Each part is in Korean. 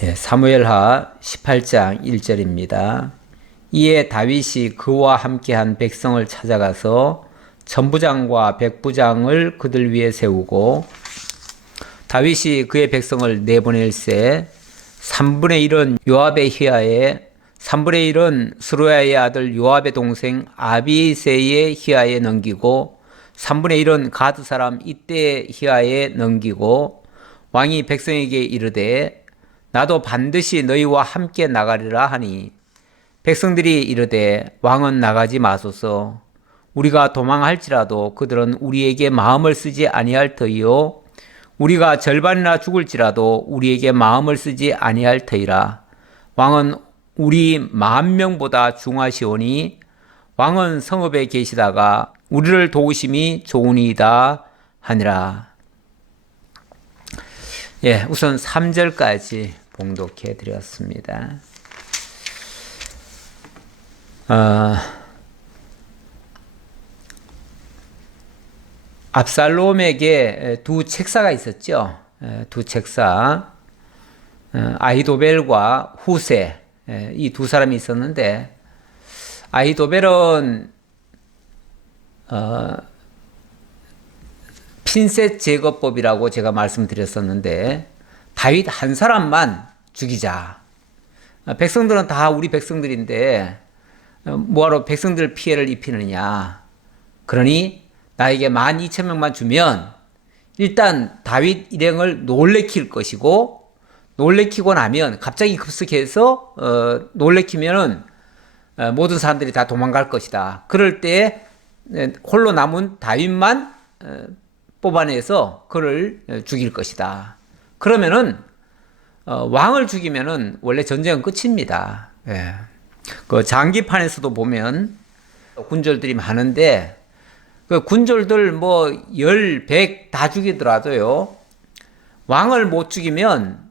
사무엘하 18장 1절입니다. 이에 다윗이 그와 함께한 백성을 찾아가서 천부장과 백부장을 그들 위에 세우고 다윗이 그의 백성을 내보낼세 3분의 1은 요압의 희하에 3분의 1은 스루야의 아들 요압의 동생 아비새의 희하에 넘기고 3분의 1은 가드 사람 이때의 희하에 넘기고 왕이 백성에게 이르되 나도 반드시 너희와 함께 나가리라 하니 백성들이 이르되 왕은 나가지 마소서. 우리가 도망할지라도 그들은 우리에게 마음을 쓰지 아니할 터이요 우리가 절반이나 죽을지라도 우리에게 마음을 쓰지 아니할 터이라. 왕은 우리 10,000명보다 중하시오니 왕은 성읍에 계시다가 우리를 도우심이 좋으니이다 하니라. 우선 3절까지 봉독해 드렸습니다. 압살롬에게 두 책사가 있었죠. 두 책사, 아히도벨과 후세, 이 두 사람이 있었는데 아히도벨은 핀셋 제거법이라고 제가 말씀드렸었는데 다윗 한 사람만 죽이자. 백성들은 다 우리 백성들인데 뭐하러 백성들 피해를 입히느냐. 그러니 나에게 12,000명만 주면 일단 다윗 일행을 놀래킬 것이고 놀래키고 나면 갑자기 급습해서 놀래키면은 모든 사람들이 다 도망갈 것이다. 그럴 때 홀로 남은 다윗만 뽑아내서 그를 죽일 것이다. 그러면은 왕을 죽이면은 원래 전쟁은 끝입니다. 그 장기판에서도 보면 군졸들이 많은데 그 군졸들 뭐 10, 100 다 죽이더라도요 왕을 못 죽이면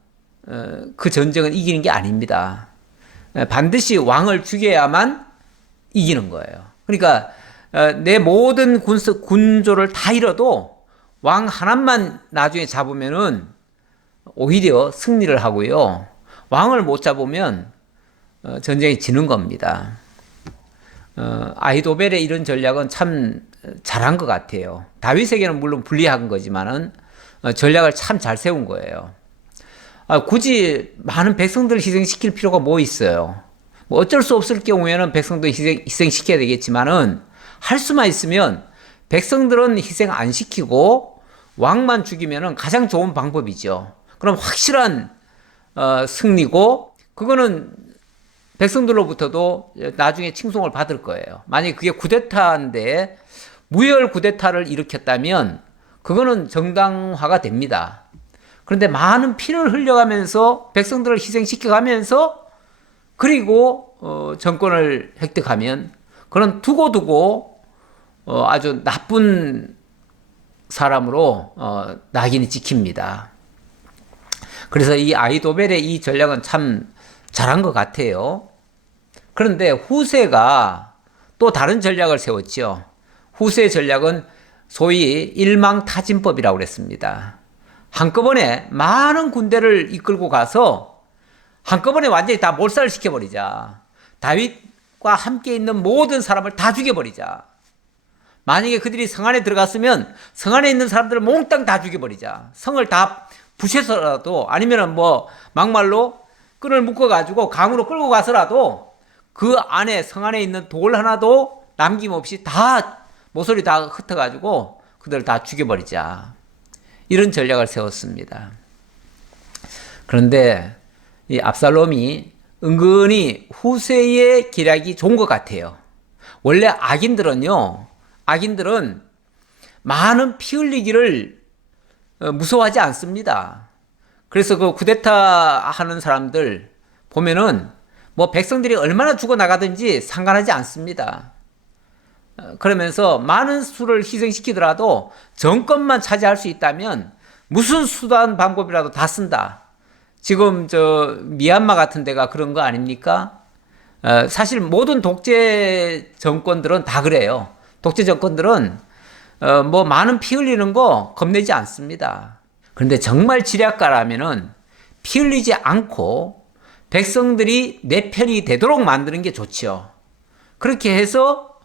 그 전쟁은 이기는 게 아닙니다. 반드시 왕을 죽여야만 이기는 거예요. 그러니까 내 모든 군졸을 다 잃어도 왕 하나만 나중에 잡으면은 오히려 승리를 하고요. 왕을 못 잡으면 전쟁이 지는 겁니다. 아히도벨의 이런 전략은 참 잘한 것 같아요. 다윗에게는 물론 불리한 거지만은 전략을 참 잘 세운 거예요. 굳이 많은 백성들을 희생시킬 필요가 뭐 있어요. 뭐 어쩔 수 없을 경우에는 백성들 희생시켜야 되겠지만은 할 수만 있으면 백성들은 희생 안 시키고 왕만 죽이면은 가장 좋은 방법이죠. 그럼 확실한 승리고 그거는 백성들로부터도 나중에 칭송을 받을 거예요. 만약에 그게 쿠데타인데 무혈 쿠데타를 일으켰다면 그거는 정당화가 됩니다. 그런데 많은 피를 흘려가면서 백성들을 희생시켜가면서 그리고 정권을 획득하면 그런 두고두고 아주 나쁜 사람으로 낙인이 찍힙니다. 그래서 이 아히도벨의 이 전략은 참 잘한 것 같아요. 그런데 후세가 또 다른 전략을 세웠죠. 후세의 전략은 소위 일망타진법이라고 그랬습니다. 한꺼번에 많은 군대를 이끌고 가서 한꺼번에 완전히 다 몰살시켜버리자. 다윗과 함께 있는 모든 사람을 다 죽여버리자. 만약에 그들이 성 안에 들어갔으면 성 안에 있는 사람들을 몽땅 다 죽여버리자. 성을 다 부셔서라도 아니면 뭐 막말로 끈을 묶어가지고 강으로 끌고 가서라도 그 안에 성 안에 있는 돌 하나도 남김없이 다 모서리 다 흩어가지고 그들을 다 죽여버리자. 이런 전략을 세웠습니다. 그런데 이 압살롬이 은근히 후세의 기략이 좋은 것 같아요. 원래 악인들은 많은 피 흘리기를 무서워하지 않습니다. 그래서 그 쿠데타 하는 사람들 보면은 뭐 백성들이 얼마나 죽어나가든지 상관하지 않습니다. 그러면서 많은 수를 희생시키더라도 정권만 차지할 수 있다면 무슨 수단 방법이라도 다 쓴다. 지금 저 미얀마 같은 데가 그런 거 아닙니까? 사실 모든 독재 정권들은 다 그래요. 독재 정권들은 뭐 많은 피 흘리는 거 겁내지 않습니다. 그런데 정말 지략가라면은 피 흘리지 않고 백성들이 내 편이 되도록 만드는 게 좋지요. 그렇게 해서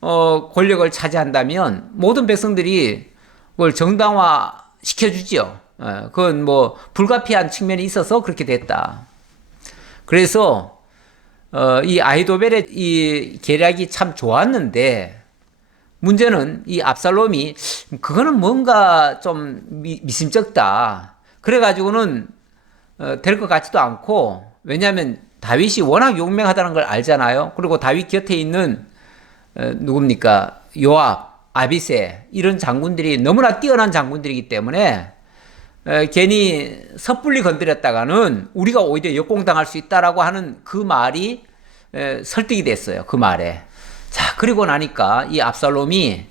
권력을 차지한다면 모든 백성들이 그걸 정당화 시켜주지요. 그건 뭐 불가피한 측면이 있어서 그렇게 됐다. 그래서 이 아히도벨의 이 계략이 참 좋았는데 문제는 이 압살롬이 그거는 뭔가 좀 미심쩍다. 그래가지고는 될 것 같지도 않고, 왜냐하면 다윗이 워낙 용맹하다는 걸 알잖아요. 그리고 다윗 곁에 있는 누굽니까? 요압, 아비세 이런 장군들이 너무나 뛰어난 장군들이기 때문에 괜히 섣불리 건드렸다가는 우리가 오히려 역공당할 수 있다라고 하는 그 말이 설득이 됐어요. 그 말에. 자, 그리고 나니까 이 압살롬이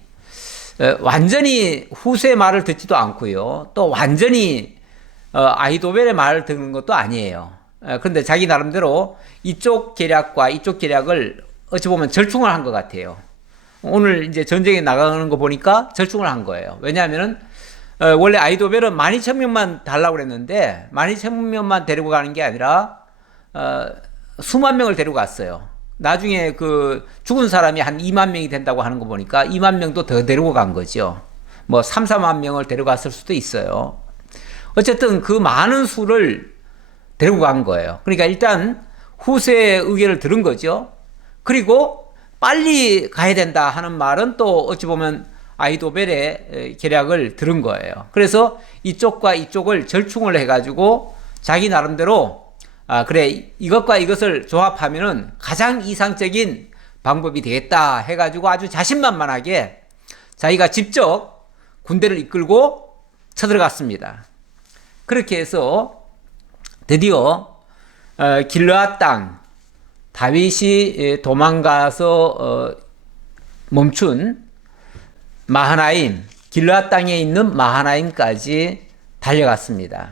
완전히 후세의 말을 듣지도 않고요. 또 완전히 아히도벨의 말을 듣는 것도 아니에요. 그런데 자기 나름대로 이쪽 계략과 이쪽 계략을 어찌 보면 절충을 한 것 같아요. 오늘 이제 전쟁에 나가는 거 보니까 절충을 한 거예요. 왜냐하면은 원래 아히도벨은 12,000명만 달라고 그랬는데 12,000명만 데리고 가는 게 아니라 수만 명을 데리고 갔어요. 나중에 그 죽은 사람이 한 2만 명이 된다고 하는 거 보니까 2만 명도 더 데리고 간 거죠. 뭐 3, 4만 명을 데려갔을 수도 있어요. 어쨌든 그 많은 수를 데리고 간 거예요. 그러니까 일단 후세의 의견을 들은 거죠. 그리고 빨리 가야 된다 하는 말은 또 어찌 보면 아히도벨의 계략을 들은 거예요. 그래서 이쪽과 이쪽을 절충을 해가지고 자기 나름대로 그래 이것과 이것을 조합하면은 가장 이상적인 방법이 되겠다 해가지고 아주 자신만만하게 자기가 직접 군대를 이끌고 쳐들어갔습니다. 그렇게 해서 드디어 길르앗 땅 다윗이 도망가서 멈춘 마하나임 길르앗 땅에 있는 마하나임까지 달려갔습니다.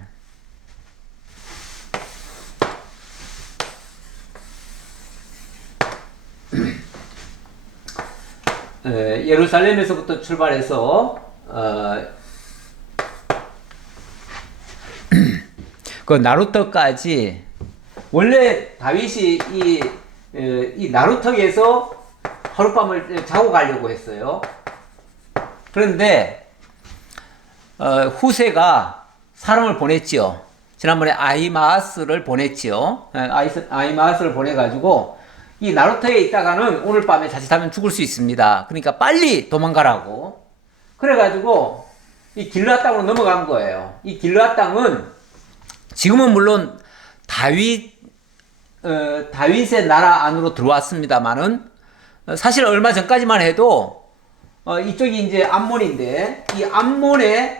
예루살렘에서부터 출발해서 그 나루터까지 원래 다윗이 이 나루터에서 하룻밤을 자고 가려고 했어요. 그런데 후세가 사람을 보냈지요. 지난번에 아히마아스를 보냈지요. 아히마아스를 보내가지고 이 나루터에 있다가는 오늘 밤에 자칫하면 죽을 수 있습니다. 그러니까 빨리 도망가라고. 그래가지고 이 길르앗 땅으로 넘어간 거예요. 이 길르앗 땅은 지금은 물론 다윗의 나라 안으로 들어왔습니다만은 사실 얼마 전까지만 해도 이쪽이 이제 암몬인데 이 암몬의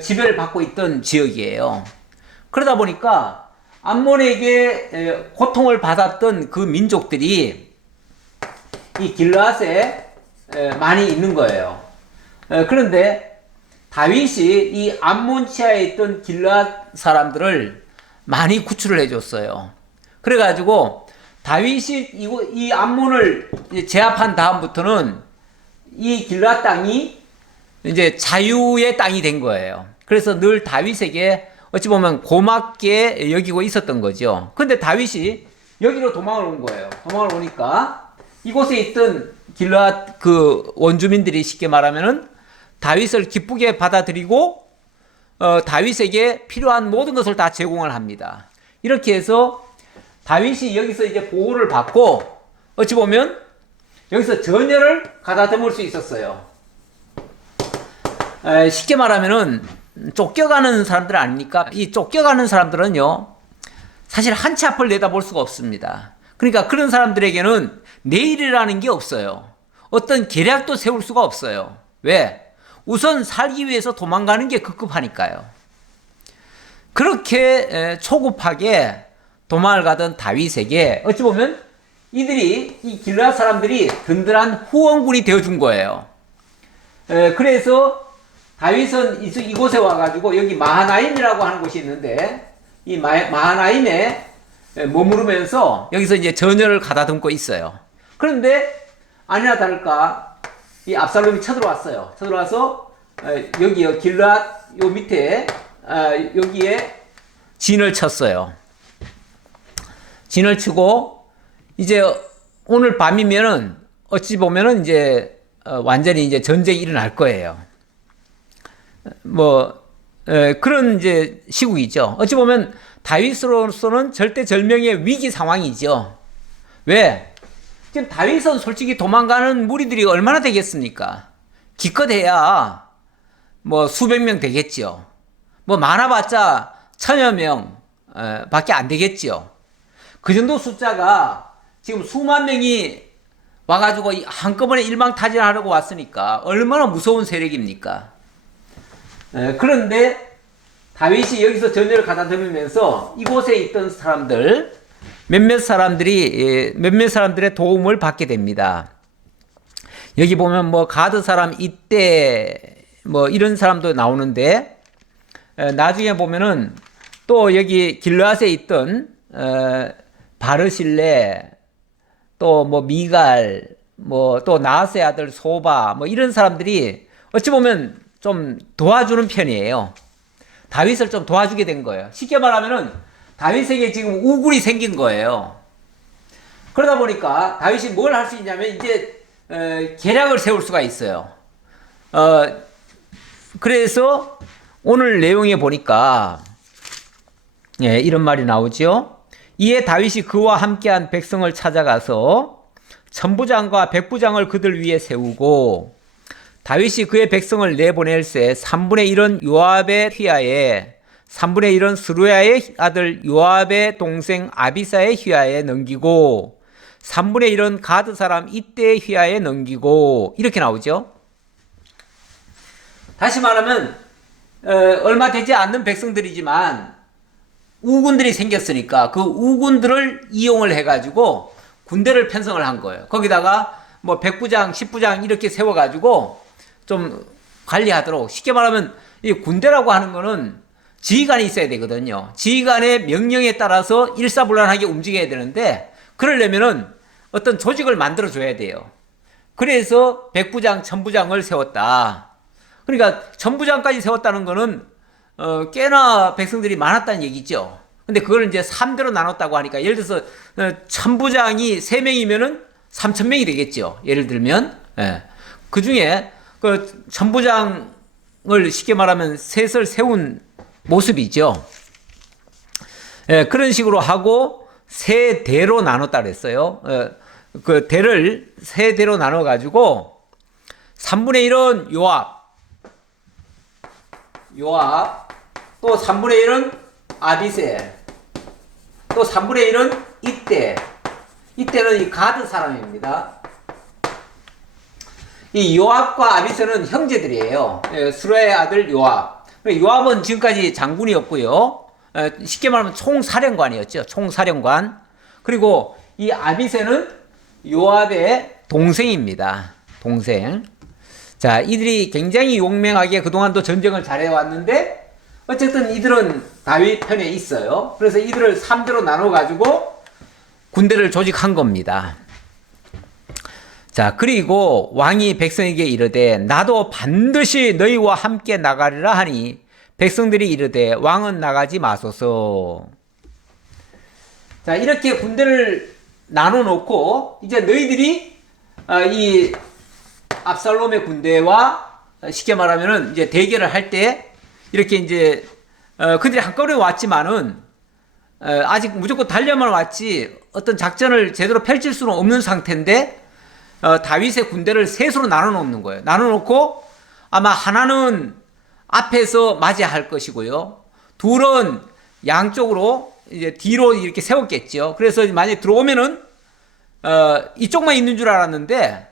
지배를 받고 있던 지역이에요. 그러다 보니까 암몬에게 고통을 받았던 그 민족들이 이 길르앗에 많이 있는 거예요. 그런데 다윗이 이 암몬 치하에 있던 길르앗 사람들을 많이 구출을 해줬어요. 그래가지고 다윗이 이 암몬을 제압한 다음부터는 이 길르앗 땅이 이제 자유의 땅이 된 거예요. 그래서 늘 다윗에게 어찌 보면 고맙게 여기고 있었던 거죠. 근데 다윗이 여기로 도망을 온 거예요. 도망을 오니까 이곳에 있던 길르앗 그 원주민들이 쉽게 말하면은 다윗을 기쁘게 받아들이고 다윗에게 필요한 모든 것을 다 제공을 합니다. 이렇게 해서 다윗이 여기서 이제 보호를 받고 어찌 보면 여기서 전열을 가다듬을 수 있었어요. 쉽게 말하면은 쫓겨가는 사람들 아닙니까? 이 쫓겨가는 사람들은요, 사실 한 치 앞을 내다볼 수가 없습니다. 그러니까 그런 사람들에게는 내일이라는 게 없어요. 어떤 계략도 세울 수가 없어요. 왜? 우선 살기 위해서 도망가는 게 급급하니까요. 그렇게 초급하게 도망을 가던 다윗에게 어찌 보면 이들이 이 길르앗 사람들이 든든한 후원군이 되어준 거예요. 그래서 다윗은 이곳에 와가지고 여기 마하나임이라고 하는 곳이 있는데 이 마하나임에 머무르면서 여기서 이제 전열을 가다듬고 있어요. 그런데 아니나 다를까 이 압살롬이 쳐들어왔어요. 쳐들어와서 여기요 길르앗 요 밑에 여기에 진을 쳤어요. 진을 치고 이제 오늘 밤이면은 어찌 보면은 이제 완전히 이제 전쟁이 일어날 거예요. 뭐 그런 이제 시국이죠. 어찌 보면 다윗으로서는 절대절명의 위기 상황이죠. 왜? 지금 다윗은 솔직히 도망가는 무리들이 얼마나 되겠습니까? 기껏해야 뭐 수백 명 되겠죠. 뭐 많아봤자 천여 명 밖에 안 되겠죠. 그 정도 숫자가 지금 수만 명이 와가지고 한꺼번에 일망타진하려고 왔으니까 얼마나 무서운 세력입니까? 그런데 다윗이 여기서 전열을 가다듬으면서 이곳에 있던 사람들 몇몇 사람들의 도움을 받게 됩니다. 여기 보면 뭐 가드 사람 이때 뭐 이런 사람도 나오는데 나중에 보면은 또 여기 길르앗에 있던 바르실레 또 뭐 미갈 뭐 또 나하스의 아들 소바 뭐 이런 사람들이 어찌 보면 좀 도와주는 편이에요. 다윗을 좀 도와주게 된 거예요. 쉽게 말하면은 다윗에게 지금 우굴이 생긴 거예요. 그러다 보니까 다윗이 뭘 할 수 있냐면 이제 계략을 세울 수가 있어요. 그래서 오늘 내용에 보니까 이런 말이 나오죠. 이에 다윗이 그와 함께한 백성을 찾아가서 천부장과 백부장을 그들 위에 세우고 다윗이 그의 백성을 내보낼새 3분의 1은 요압의 휘하에 3분의 1은 스루야의 아들 요압의 동생 아비사의 휘하에 넘기고 3분의 1은 가드 사람 이때의 휘하에 넘기고 이렇게 나오죠. 다시 말하면 얼마 되지 않는 백성들이지만 우군들이 생겼으니까 그 우군들을 이용을 해가지고 군대를 편성을 한 거예요. 거기다가 뭐 백부장, 십부장 이렇게 세워가지고 좀 관리하도록 쉽게 말하면 이 군대라고 하는 거는 지휘관이 있어야 되거든요. 지휘관의 명령에 따라서 일사불란하게 움직여야 되는데 그러려면은 어떤 조직을 만들어 줘야 돼요. 그래서 백부장, 천부장을 세웠다. 그러니까 천부장까지 세웠다는 거는 꽤나 백성들이 많았다는 얘기죠. 근데 그걸 이제 3대로 나눴다고 하니까 예를 들어서 천부장이 3명이면은 3,000명이 되겠죠. 예를 들면 그 중에 그 천부장을 쉽게 말하면 셋을 세운 모습이죠. 그런 식으로 하고 세 대로 나눴다 그랬어요. 그 대를 세 대로 나눠 가지고 3분의 1은 요압, 또 3분의 1은 아비셀, 또 3분의 1은 이때는 이 가드 사람입니다. 이 요압과 아비셀은 형제들이에요. 스루야의 아들 요압. 요압은 지금까지 장군이었고요. 쉽게 말하면 총사령관이었죠. 총사령관. 그리고 이 아비셀은 요압의 동생입니다. 동생. 자, 이들이 굉장히 용맹하게 그동안도 전쟁을 잘해왔는데 어쨌든 이들은 다윗 편에 있어요. 그래서 이들을 3대로 나눠가지고 군대를 조직한 겁니다. 자, 그리고 왕이 백성에게 이르되 나도 반드시 너희와 함께 나가리라 하니 백성들이 이르되 왕은 나가지 마소서. 자, 이렇게 군대를 나눠 놓고 이제 너희들이 이 압살롬의 군대와 쉽게 말하면은 이제 대결을 할 때 이렇게 이제 그들이 한꺼번에 왔지만은 아직 무조건 달려만 왔지 어떤 작전을 제대로 펼칠 수는 없는 상태인데 다윗의 군대를 셋으로 나눠 놓는 거예요. 나눠 놓고 아마 하나는 앞에서 맞이할 것이고요. 둘은 양쪽으로 이제 뒤로 이렇게 세웠겠죠. 그래서 만약에 들어오면은 이쪽만 있는 줄 알았는데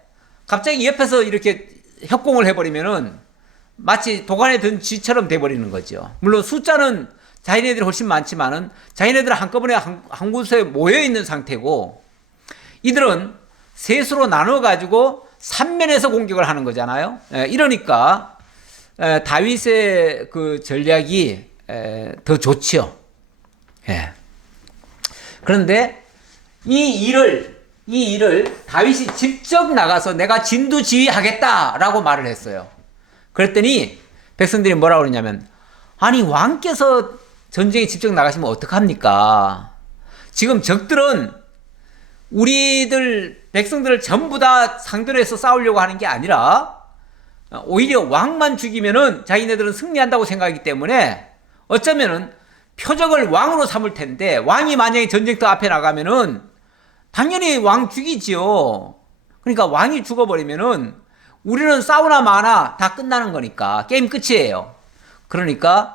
갑자기 옆에서 이렇게 협공을 해버리면은 마치 도간에 든 쥐처럼 돼버리는 거죠. 물론 숫자는 자기네들이 훨씬 많지만은 자기네들은 한꺼번에 한 곳에 모여 있는 상태고 이들은 셋으로 나눠 가지고 3면에서 공격을 하는 거잖아요. 이러니까 다윗의 그 전략이 더 좋죠. 그런데 이 일을 다윗이 직접 나가서 내가 진두지휘하겠다라고 말을 했어요. 그랬더니 백성들이 뭐라고 그러냐면 아니 왕께서 전쟁에 직접 나가시면 어떡합니까? 지금 적들은 우리들 백성들을 전부 다 상대로 해서 싸우려고 하는 게 아니라 오히려 왕만 죽이면은 자기네들은 승리한다고 생각하기 때문에 어쩌면은 표적을 왕으로 삼을 텐데, 왕이 만약에 전쟁터 앞에 나가면은 당연히 왕 죽이지요. 그러니까 왕이 죽어버리면은 우리는 싸우나 마나 다 끝나는 거니까 게임 끝이에요. 그러니까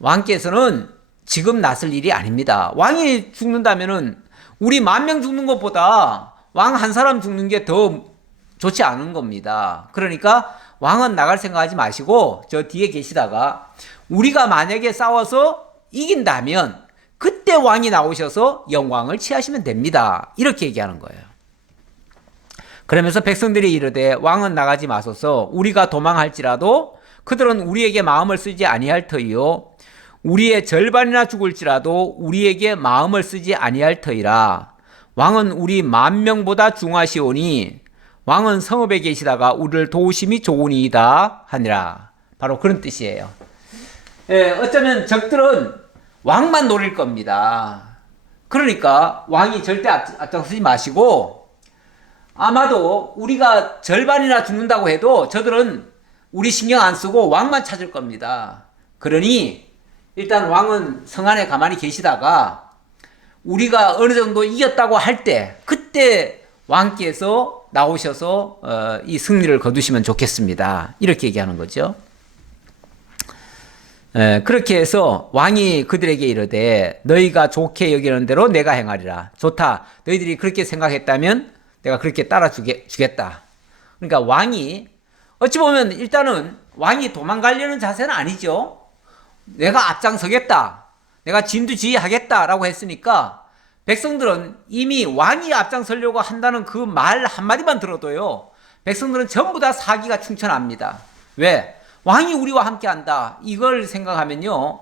왕께서는 지금 나설 일이 아닙니다. 왕이 죽는다면은 우리 10,000명 죽는 것보다 왕 한 사람 죽는 게 더 좋지 않은 겁니다. 그러니까 왕은 나갈 생각하지 마시고 저 뒤에 계시다가 우리가 만약에 싸워서 이긴다면 그때 왕이 나오셔서 영광을 취하시면 됩니다. 이렇게 얘기하는 거예요. 그러면서 백성들이 이르되 왕은 나가지 마소서. 우리가 도망할지라도 그들은 우리에게 마음을 쓰지 아니할 터이요 우리의 절반이나 죽을지라도 우리에게 마음을 쓰지 아니할 터이라. 왕은 우리 10,000명보다 중하시오니 왕은 성읍에 계시다가 우리를 도우심이 좋으니이다 하니라. 바로 그런 뜻이에요. 예, 어쩌면 적들은 왕만 노릴 겁니다. 그러니까 왕이 절대 앞장서지 마시고, 아마도 우리가 절반이나 죽는다고 해도 저들은 우리 신경 안 쓰고 왕만 찾을 겁니다. 그러니 일단 왕은 성 안에 가만히 계시다가 우리가 어느 정도 이겼다고 할 때 그때 왕께서 나오셔서 이 승리를 거두시면 좋겠습니다. 이렇게 얘기하는 거죠. 그렇게 해서 왕이 그들에게 이르되 너희가 좋게 여기는 대로 내가 행하리라. 좋다. 너희들이 그렇게 생각했다면 내가 그렇게 따라 주겠다. 그러니까 왕이 어찌 보면 일단은 왕이 도망가려는 자세는 아니죠. 내가 앞장서겠다. 내가 진두지휘하겠다라고 했으니까 백성들은 이미 왕이 앞장서려고 한다는 그 말 한마디만 들어도요, 백성들은 전부 다 사기가 충천합니다. 왜? 왕이 우리와 함께 한다. 이걸 생각하면요,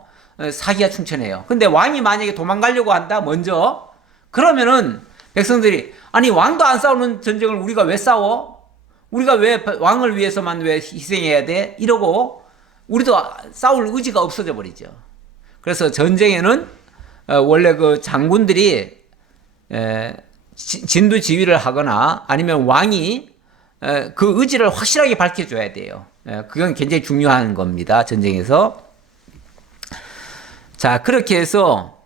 사기가 충천해요. 근데 왕이 만약에 도망가려고 한다, 먼저. 그러면은 백성들이, 아니, 왕도 안 싸우는 전쟁을 우리가 왜 싸워? 우리가 왜 왕을 위해서만 왜 희생해야 돼? 이러고 우리도 싸울 의지가 없어져 버리죠. 그래서 전쟁에는 원래 그 장군들이 진두 지휘를 하거나 아니면 왕이 그 의지를 확실하게 밝혀줘야 돼요. 그건 굉장히 중요한 겁니다. 전쟁에서. 자, 그렇게 해서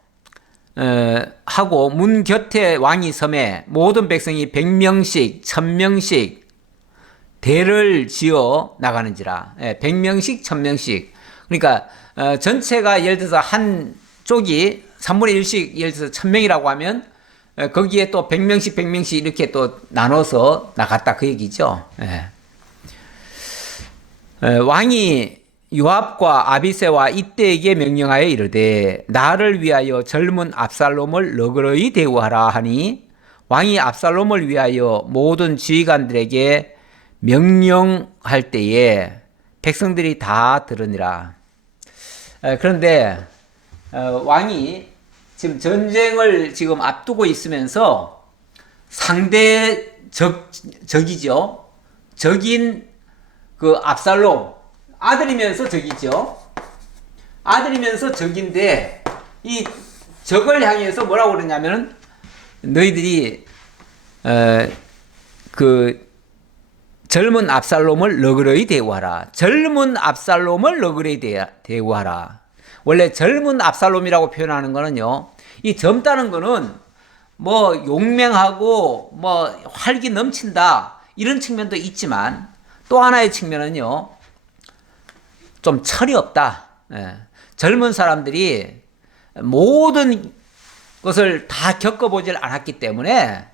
하고 문 곁에 왕이 섬에 모든 백성이 100명씩 1000명씩 대를 지어 나가는지라. 100명씩 1000명씩. 그러니까 전체가 예를 들어서 한 쪽이 3분의 1씩 예를 들어서 1000명이라고 하면 거기에 또 100명씩 100명씩 이렇게 또 나눠서 나갔다 그 얘기죠. 왕이 요압과 아비새와 이때에게 명령하여 이르되 나를 위하여 젊은 압살롬을 너그러이 대우하라 하니 왕이 압살롬을 위하여 모든 지휘관들에게 명령할 때에 백성들이 다 들으니라. 그런데 왕이 지금 전쟁을 지금 앞두고 있으면서 상대 적이죠. 적인 그 압살롬, 아들이면서 적이죠. 아들이면서 적인데 이 적을 향해서 뭐라고 그러냐면은 너희들이 그 젊은 압살롬을 너그러이 대우하라. 젊은 압살롬을 너그러이 대우하라. 원래 젊은 압살롬이라고 표현하는 거는요, 이 젊다는 거는 뭐 용맹하고 뭐 활기 넘친다 이런 측면도 있지만 또 하나의 측면은요, 좀 철이 없다. 젊은 사람들이 모든 것을 다 겪어보질 않았기 때문에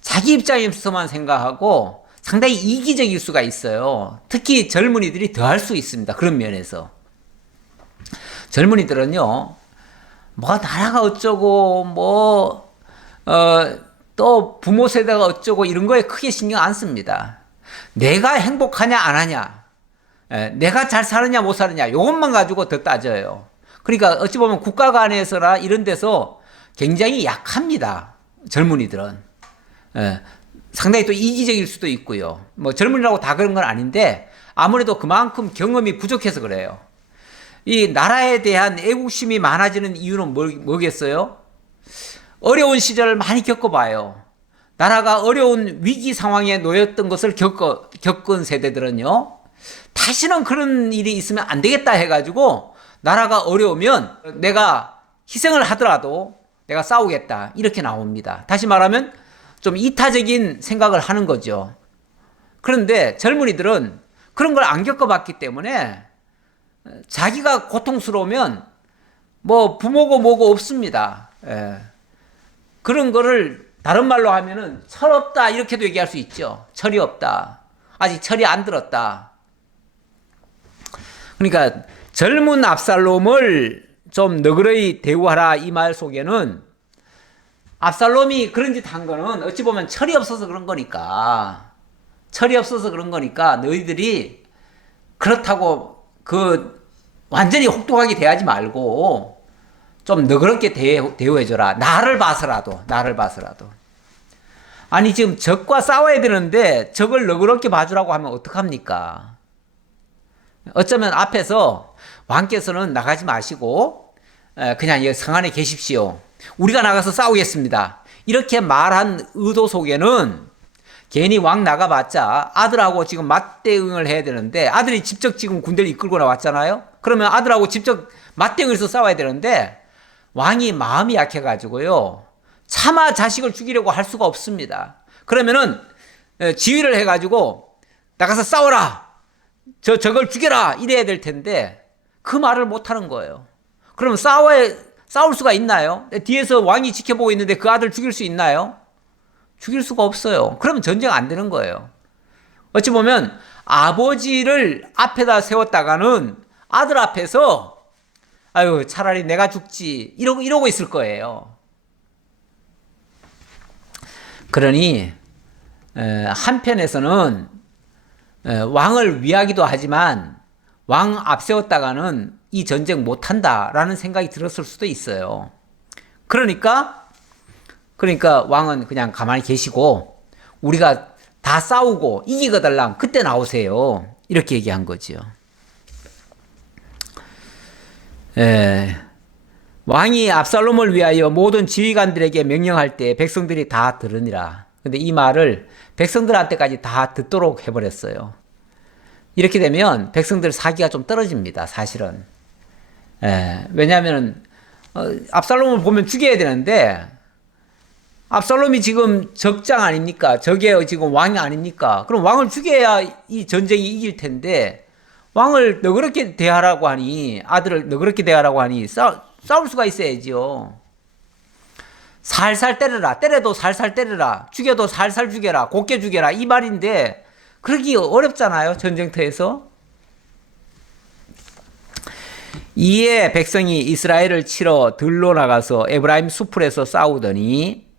자기 입장에서만 생각하고 상당히 이기적일 수가 있어요. 특히 젊은이들이 더 할 수 있습니다. 그런 면에서. 젊은이들은요, 뭐 나라가 어쩌고 또 부모 세대가 어쩌고 이런 거에 크게 신경 안 씁니다. 내가 행복하냐 안 하냐, 내가 잘 사느냐 못 사느냐 이것만 가지고 더 따져요. 그러니까 어찌 보면 국가 간에서나 이런 데서 굉장히 약합니다. 젊은이들은. 상당히 또 이기적일 수도 있고요. 뭐 젊은이라고 다 그런 건 아닌데 아무래도 그만큼 경험이 부족해서 그래요. 이 나라에 대한 애국심이 많아지는 이유는 뭐겠어요? 어려운 시절을 많이 겪어봐요. 나라가 어려운 위기 상황에 놓였던 것을 겪은 세대들은요, 다시는 그런 일이 있으면 안 되겠다 해가지고, 나라가 어려우면 내가 희생을 하더라도 내가 싸우겠다. 이렇게 나옵니다. 다시 말하면 좀 이타적인 생각을 하는 거죠. 그런데 젊은이들은 그런 걸 안 겪어봤기 때문에 자기가 고통스러우면 뭐 부모고 뭐고 없습니다. 예. 그런 거를 다른 말로 하면은 철없다 이렇게도 얘기할 수 있죠. 철이 없다. 아직 철이 안 들었다. 그러니까 젊은 압살롬을 좀 너그러이 대우하라 이 말 속에는 압살롬이 그런 짓 한 거는 어찌 보면 철이 없어서 그런 거니까 너희들이 그렇다고 완전히 혹독하게 대하지 말고 좀 너그럽게 대우해줘라. 나를 봐서라도. 아니 지금 적과 싸워야 되는데 적을 너그럽게 봐주라고 하면 어떡합니까? 어쩌면 앞에서 왕께서는 나가지 마시고 그냥 여기 성 안에 계십시오. 우리가 나가서 싸우겠습니다. 이렇게 말한 의도 속에는 괜히 왕 나가봤자 아들하고 지금 맞대응을 해야 되는데 아들이 직접 지금 군대를 이끌고 나왔잖아요. 그러면 아들하고 직접 맞대응을 해서 싸워야 되는데 왕이 마음이 약해가지고요. 차마 자식을 죽이려고 할 수가 없습니다. 그러면은 지휘를 해가지고 나가서 싸워라. 저걸 죽여라. 이래야 될 텐데 그 말을 못하는 거예요. 그러면 싸울 수가 있나요? 뒤에서 왕이 지켜보고 있는데 그 아들 죽일 수 있나요? 죽일 수가 없어요. 그러면 전쟁 안 되는 거예요. 어찌 보면 아버지를 앞에다 세웠다가는 아들 앞에서 아유 차라리 내가 죽지 이러고 있을 거예요. 그러니 한편에서는 왕을 위하기도 하지만 왕 앞세웠다가는 이 전쟁 못한다라는 생각이 들었을 수도 있어요. 그러니까 왕은 그냥 가만히 계시고 우리가 다 싸우고 이기거들랑 그때 나오세요. 이렇게 얘기한 거죠. 왕이 압살롬을 위하여 모든 지휘관들에게 명령할 때 백성들이 다 들으니라. 근데 이 말을 백성들한테까지 다 듣도록 해버렸어요. 이렇게 되면 백성들 사기가 좀 떨어집니다. 사실은. 왜냐하면 압살롬을 보면 죽여야 되는데 압살롬이 지금 적장 아닙니까? 적의 지금 왕이 아닙니까? 그럼 왕을 죽여야 이 전쟁이 이길 텐데 왕을 너그럽게 대하라고 하니 아들을 너그럽게 대하라고 하니 싸울 수가 있어야지요. 살살 때려라. 때려도 살살 때려라. 죽여도 살살 죽여라. 곱게 죽여라. 이 말인데 그러기 어렵잖아요. 전쟁터에서. 이에 백성이 이스라엘을 치러 들로 나가서 에브라임 수풀에서 싸우더니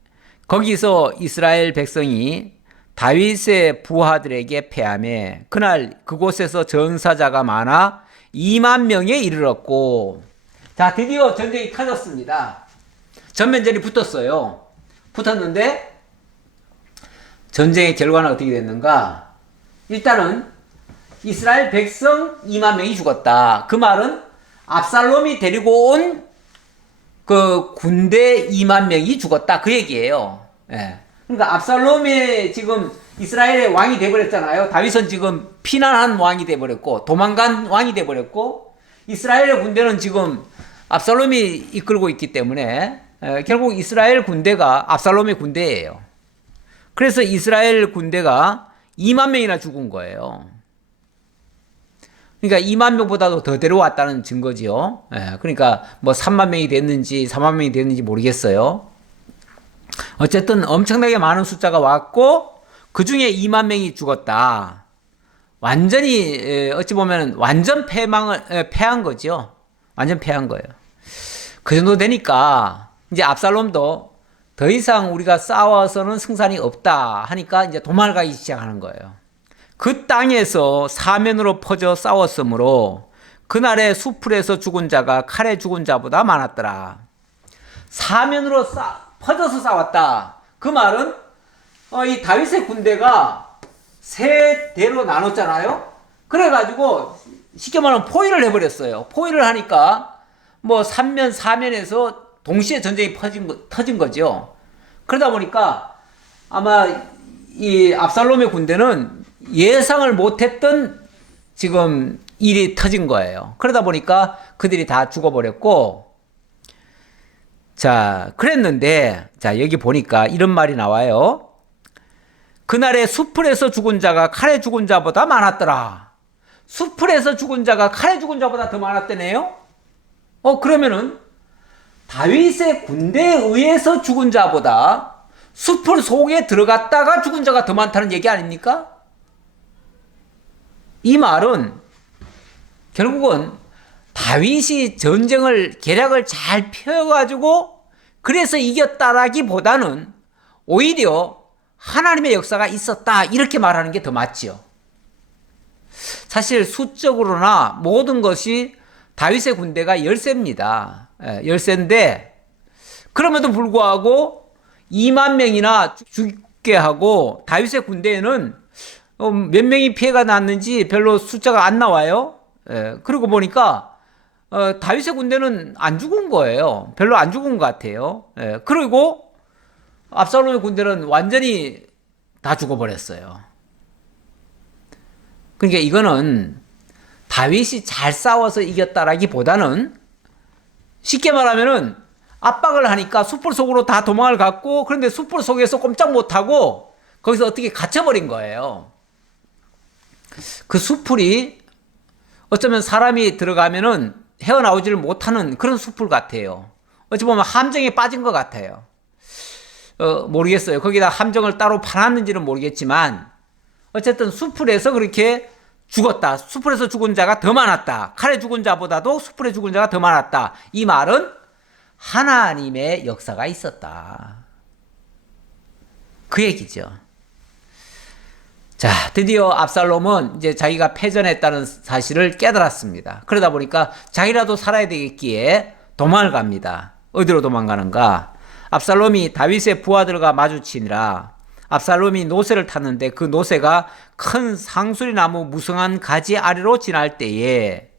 거기서 이스라엘 백성이 다윗의 부하들에게 패하며 그날 그곳에서 전사자가 많아 2만 명에 이르렀고 자 드디어 전쟁이 터졌습니다. 전면전이 붙었어요. 붙었는데 전쟁의 결과는 어떻게 됐는가? 일단은 이스라엘 백성 2만 명이 죽었다. 그 말은 압살롬이 데리고 온 그 군대 2만 명이 죽었다. 그 얘기예요. 예. 그러니까 압살롬이 지금 이스라엘의 왕이 돼버렸잖아요. 다윗은 지금 피난한 왕이 돼버렸고 도망간 왕이 돼버렸고 이스라엘의 군대는 지금 압살롬이 이끌고 있기 때문에 결국 이스라엘 군대가 압살롬의 군대예요. 그래서 이스라엘 군대가 2만 명이나 죽은 거예요. 그러니까 2만 명보다도 더 데려왔다는 증거지요. 그러니까 뭐 3만 명이 됐는지 4만 명이 됐는지 모르겠어요. 어쨌든 엄청나게 많은 숫자가 왔고 그 중에 2만 명이 죽었다. 완전히 어찌 보면 완전 패한 거죠. 완전 패한 거예요. 그 정도 되니까 이제 압살롬도 더 이상 우리가 싸워서는 승산이 없다 하니까 이제 도망가기 시작하는 거예요. 그 땅에서 사면으로 퍼져 싸웠으므로 그날의 수풀에서 죽은 자가 칼에 죽은 자보다 많았더라. 사면으로 퍼져서 싸웠다. 그 말은 이 다윗의 군대가 세 대로 나눴잖아요. 그래가지고 쉽게 말하면 포위를 해버렸어요. 포위를 하니까 뭐 3면 4면에서 동시에 전쟁이 터진 거죠. 그러다 보니까 아마 이 압살롬의 군대는 예상을 못했던 지금 일이 터진 거예요. 그러다 보니까 그들이 다 죽어버렸고, 자, 그랬는데, 자, 여기 보니까 이런 말이 나와요. 그날에 숲풀에서 죽은 자가 칼에 죽은 자보다 많았더라. 숲풀에서 죽은 자가 칼에 죽은 자보다 더 많았다네요? 그러면은 다윗의 군대에 의해서 죽은 자보다 숲풀 속에 들어갔다가 죽은 자가 더 많다는 얘기 아닙니까? 이 말은 결국은 다윗이 전쟁을 계략을 잘 펴가지고 그래서 이겼다라기보다는 오히려 하나님의 역사가 있었다 이렇게 말하는 게 더 맞지요. 사실 수적으로나 모든 것이 다윗의 군대가 열세입니다. 열세인데 그럼에도 불구하고 2만 명이나 죽게 하고 다윗의 군대에는 몇 명이 피해가 났는지 별로 숫자가 안 나와요. 그러고 보니까 다윗의 군대는 안 죽은 거예요. 별로 안 죽은 것 같아요. 그리고 압살롬의 군대는 완전히 다 죽어버렸어요. 그러니까 이거는 다윗이 잘 싸워서 이겼다라기보다는 쉽게 말하면은 압박을 하니까 숯불 속으로 다 도망을 갔고, 그런데 숯불 속에서 꼼짝 못하고 거기서 어떻게 갇혀버린 거예요. 그 숯불이 어쩌면 사람이 들어가면은 헤어나오지를 못하는 그런 숯불 같아요. 어찌 보면 함정에 빠진 것 같아요. 모르겠어요. 거기다 함정을 따로 파놨는지는 모르겠지만 어쨌든 숯불에서 그렇게 죽었다. 숯불에서 죽은 자가 더 많았다. 칼에 죽은 자보다도 숯불에 죽은 자가 더 많았다. 이 말은 하나님의 역사가 있었다. 그 얘기죠. 자, 드디어 압살롬은 이제 자기가 패전했다는 사실을 깨달았습니다. 그러다 보니까 자기라도 살아야 되겠기에 도망을 갑니다. 어디로 도망가는가? 압살롬이 다윗의 부하들과 마주치니라. 압살롬이 노새를 탔는데 그 노새가 큰 상수리 나무 무성한 가지 아래로 지날 때에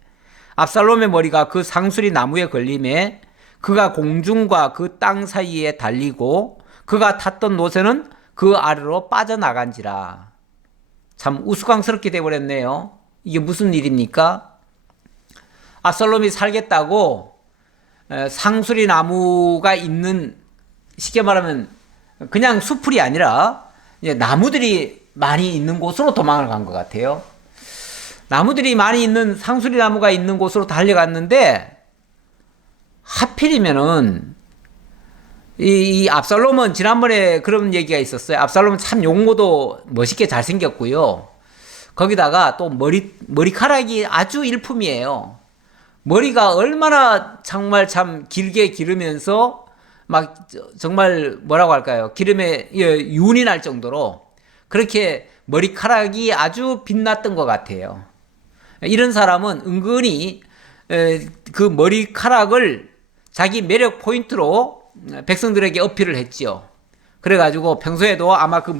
압살롬의 머리가 그 상수리 나무에 걸림에 그가 공중과 그 땅 사이에 달리고 그가 탔던 노새는 그 아래로 빠져나간지라. 참 우스꽝스럽게 돼버렸네요. 이게 무슨 일입니까? 압살롬이 살겠다고 상수리 나무가 있는, 쉽게 말하면 그냥 숲풀이 아니라 이제 나무들이 많이 있는 곳으로 도망을 간 것 같아요. 나무들이 많이 있는 상수리 나무가 있는 곳으로 달려갔는데 하필이면은 이 압살롬은 지난번에 그런 얘기가 있었어요. 압살롬은 참 용모도 멋있게 잘생겼고요. 거기다가 또 머리카락이 아주 일품이에요. 머리가 얼마나 정말 참 길게 기르면서 막 정말 뭐라고 할까요? 기름에 윤이 날 정도로 그렇게 머리카락이 아주 빛났던 것 같아요. 이런 사람은 은근히 그 머리카락을 자기 매력 포인트로 백성들에게 어필을 했지요. 그래가지고 평소에도 아마 그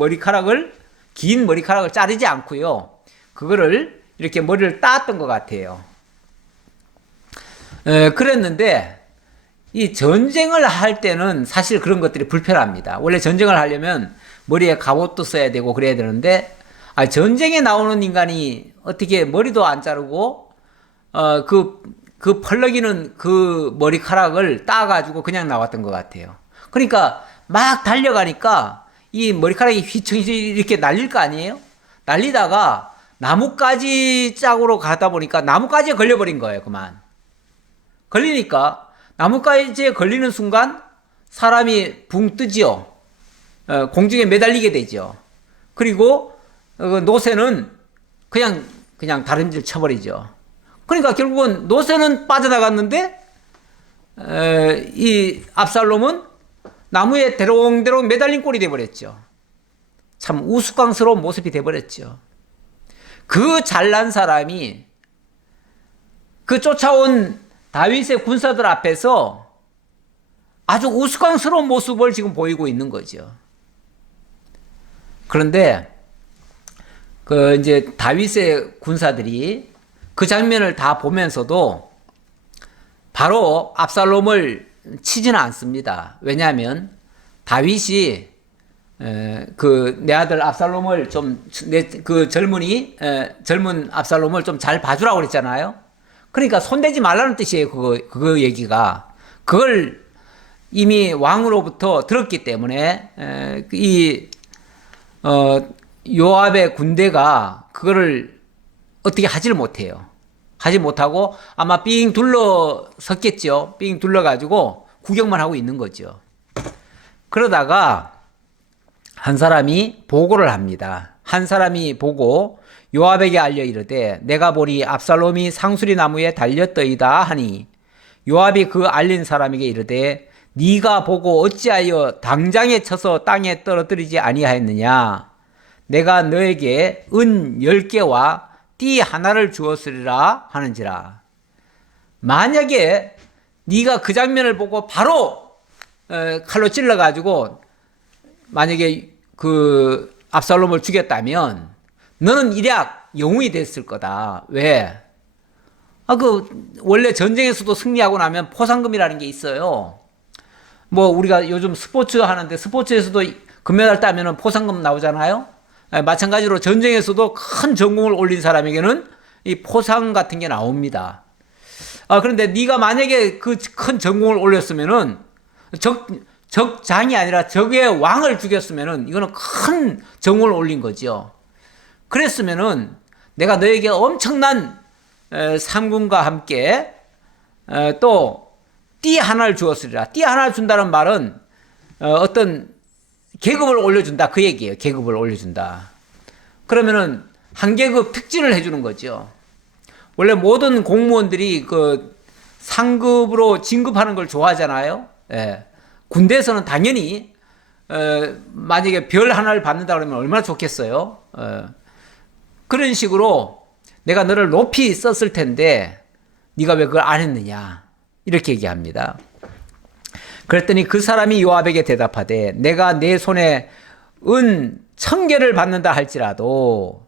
긴 머리카락을 자르지 않고요. 그거를 이렇게 머리를 따았던 것 같아요. 그랬는데 이 전쟁을 할 때는 사실 그런 것들이 불편합니다. 원래 전쟁을 하려면 머리에 갑옷도 써야 되고 그래야 되는데 전쟁에 나오는 인간이 어떻게 머리도 안 자르고 그 펄럭이는 그 머리카락을 따가지고 그냥 나왔던 것 같아요. 그러니까 막 달려가니까 이 머리카락이 휘청휘청 이렇게 날릴 거 아니에요? 날리다가 나뭇가지 짝으로 가다 보니까 나뭇가지에 걸려버린 거예요. 그만. 걸리니까 나뭇가지에 걸리는 순간 사람이 붕 뜨지요. 공중에 매달리게 되죠. 그리고 노새는 그냥 다림질 쳐버리죠. 그러니까 결국은 노새는 빠져나갔는데 이 압살롬은 나무에 대롱대롱 매달린 꼴이 돼버렸죠. 참 우스꽝스러운 모습이 돼버렸죠. 그 잘난 사람이 그 쫓아온 다윗의 군사들 앞에서 아주 우스꽝스러운 모습을 지금 보이고 있는 거죠. 그런데 이제 다윗의 군사들이 그 장면을 다 보면서도 바로 압살롬을 치지는 않습니다. 왜냐하면 다윗이 내 아들 압살롬을 그 젊은 압살롬을 좀 잘 봐주라고 그랬잖아요. 그러니까 손대지 말라는 뜻이에요. 그거 얘기가. 그걸 이미 왕으로부터 들었기 때문에 요압의 군대가 그거를 어떻게 하지를 못해요. 하지 못하고 아마 삥 둘러섰겠죠. 삥 둘러가지고 구경만 하고 있는 거죠. 그러다가 한 사람이 보고를 합니다. 한 사람이 보고 요압에게 알려 이르되 내가 보니 압살롬이 상수리 나무에 달렸더이다 하니 요압이 그 알린 사람에게 이르되 네가 보고 어찌하여 당장에 쳐서 땅에 떨어뜨리지 아니하였느냐. 내가 너에게 은 10개와 띠 하나를 주었으리라 하는지라. 만약에 네가 그 장면을 보고 바로 칼로 찔러가지고 만약에 그 압살롬을 죽였다면 너는 일약 영웅이 됐을 거다. 왜? 원래 전쟁에서도 승리하고 나면 포상금이라는 게 있어요. 뭐 우리가 요즘 스포츠 하는데 스포츠에서도 금메달 따면은 포상금 나오잖아요. 마찬가지로 전쟁에서도 큰 전공을 올린 사람에게는 이 포상 같은 게 나옵니다. 그런데 네가 만약에 그 큰 전공을 올렸으면은 적장이 아니라 적의 왕을 죽였으면은 이거는 큰 전공을 올린 거죠. 그랬으면은 내가 너에게 엄청난 상금과 함께 또 띠 하나를 주었으리라. 띠 하나를 준다는 말은 어떤 계급을 올려준다 그 얘기예요. 계급을 올려준다. 그러면은 한 계급 특진을 해주는 거죠. 원래 모든 공무원들이 그 상급으로 진급하는 걸 좋아하잖아요. 예. 군대에서는 당연히 만약에 별 하나를 받는다 그러면 얼마나 좋겠어요. 그런 식으로 내가 너를 높이 썼을 텐데 네가 왜 그걸 안 했느냐 이렇게 얘기합니다. 그랬더니 그 사람이 요압에게 대답하되 내가 내 손에 은 1000개를 받는다 할지라도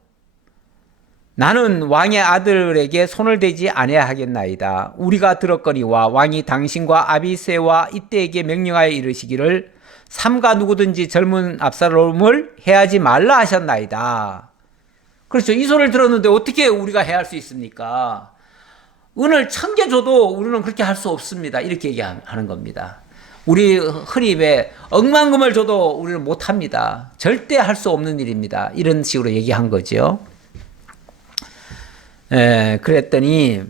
나는 왕의 아들에게 손을 대지 아니하겠나이다. 우리가 들었거니와 왕이 당신과 아비새와 이때에게 명령하여 이르시기를 삼가 누구든지 젊은 압살롬을 해하지 말라 하셨나이다. 그렇죠. 이 소리를 들었는데 어떻게 우리가 해할 수 있습니까? 은을 1000개 줘도 우리는 그렇게 할 수 없습니다. 이렇게 얘기하는 겁니다. 우리 흔히 왜 억만금을 줘도 우리는 못합니다. 절대 할 수 없는 일입니다. 이런 식으로 얘기한 거죠. 그랬더니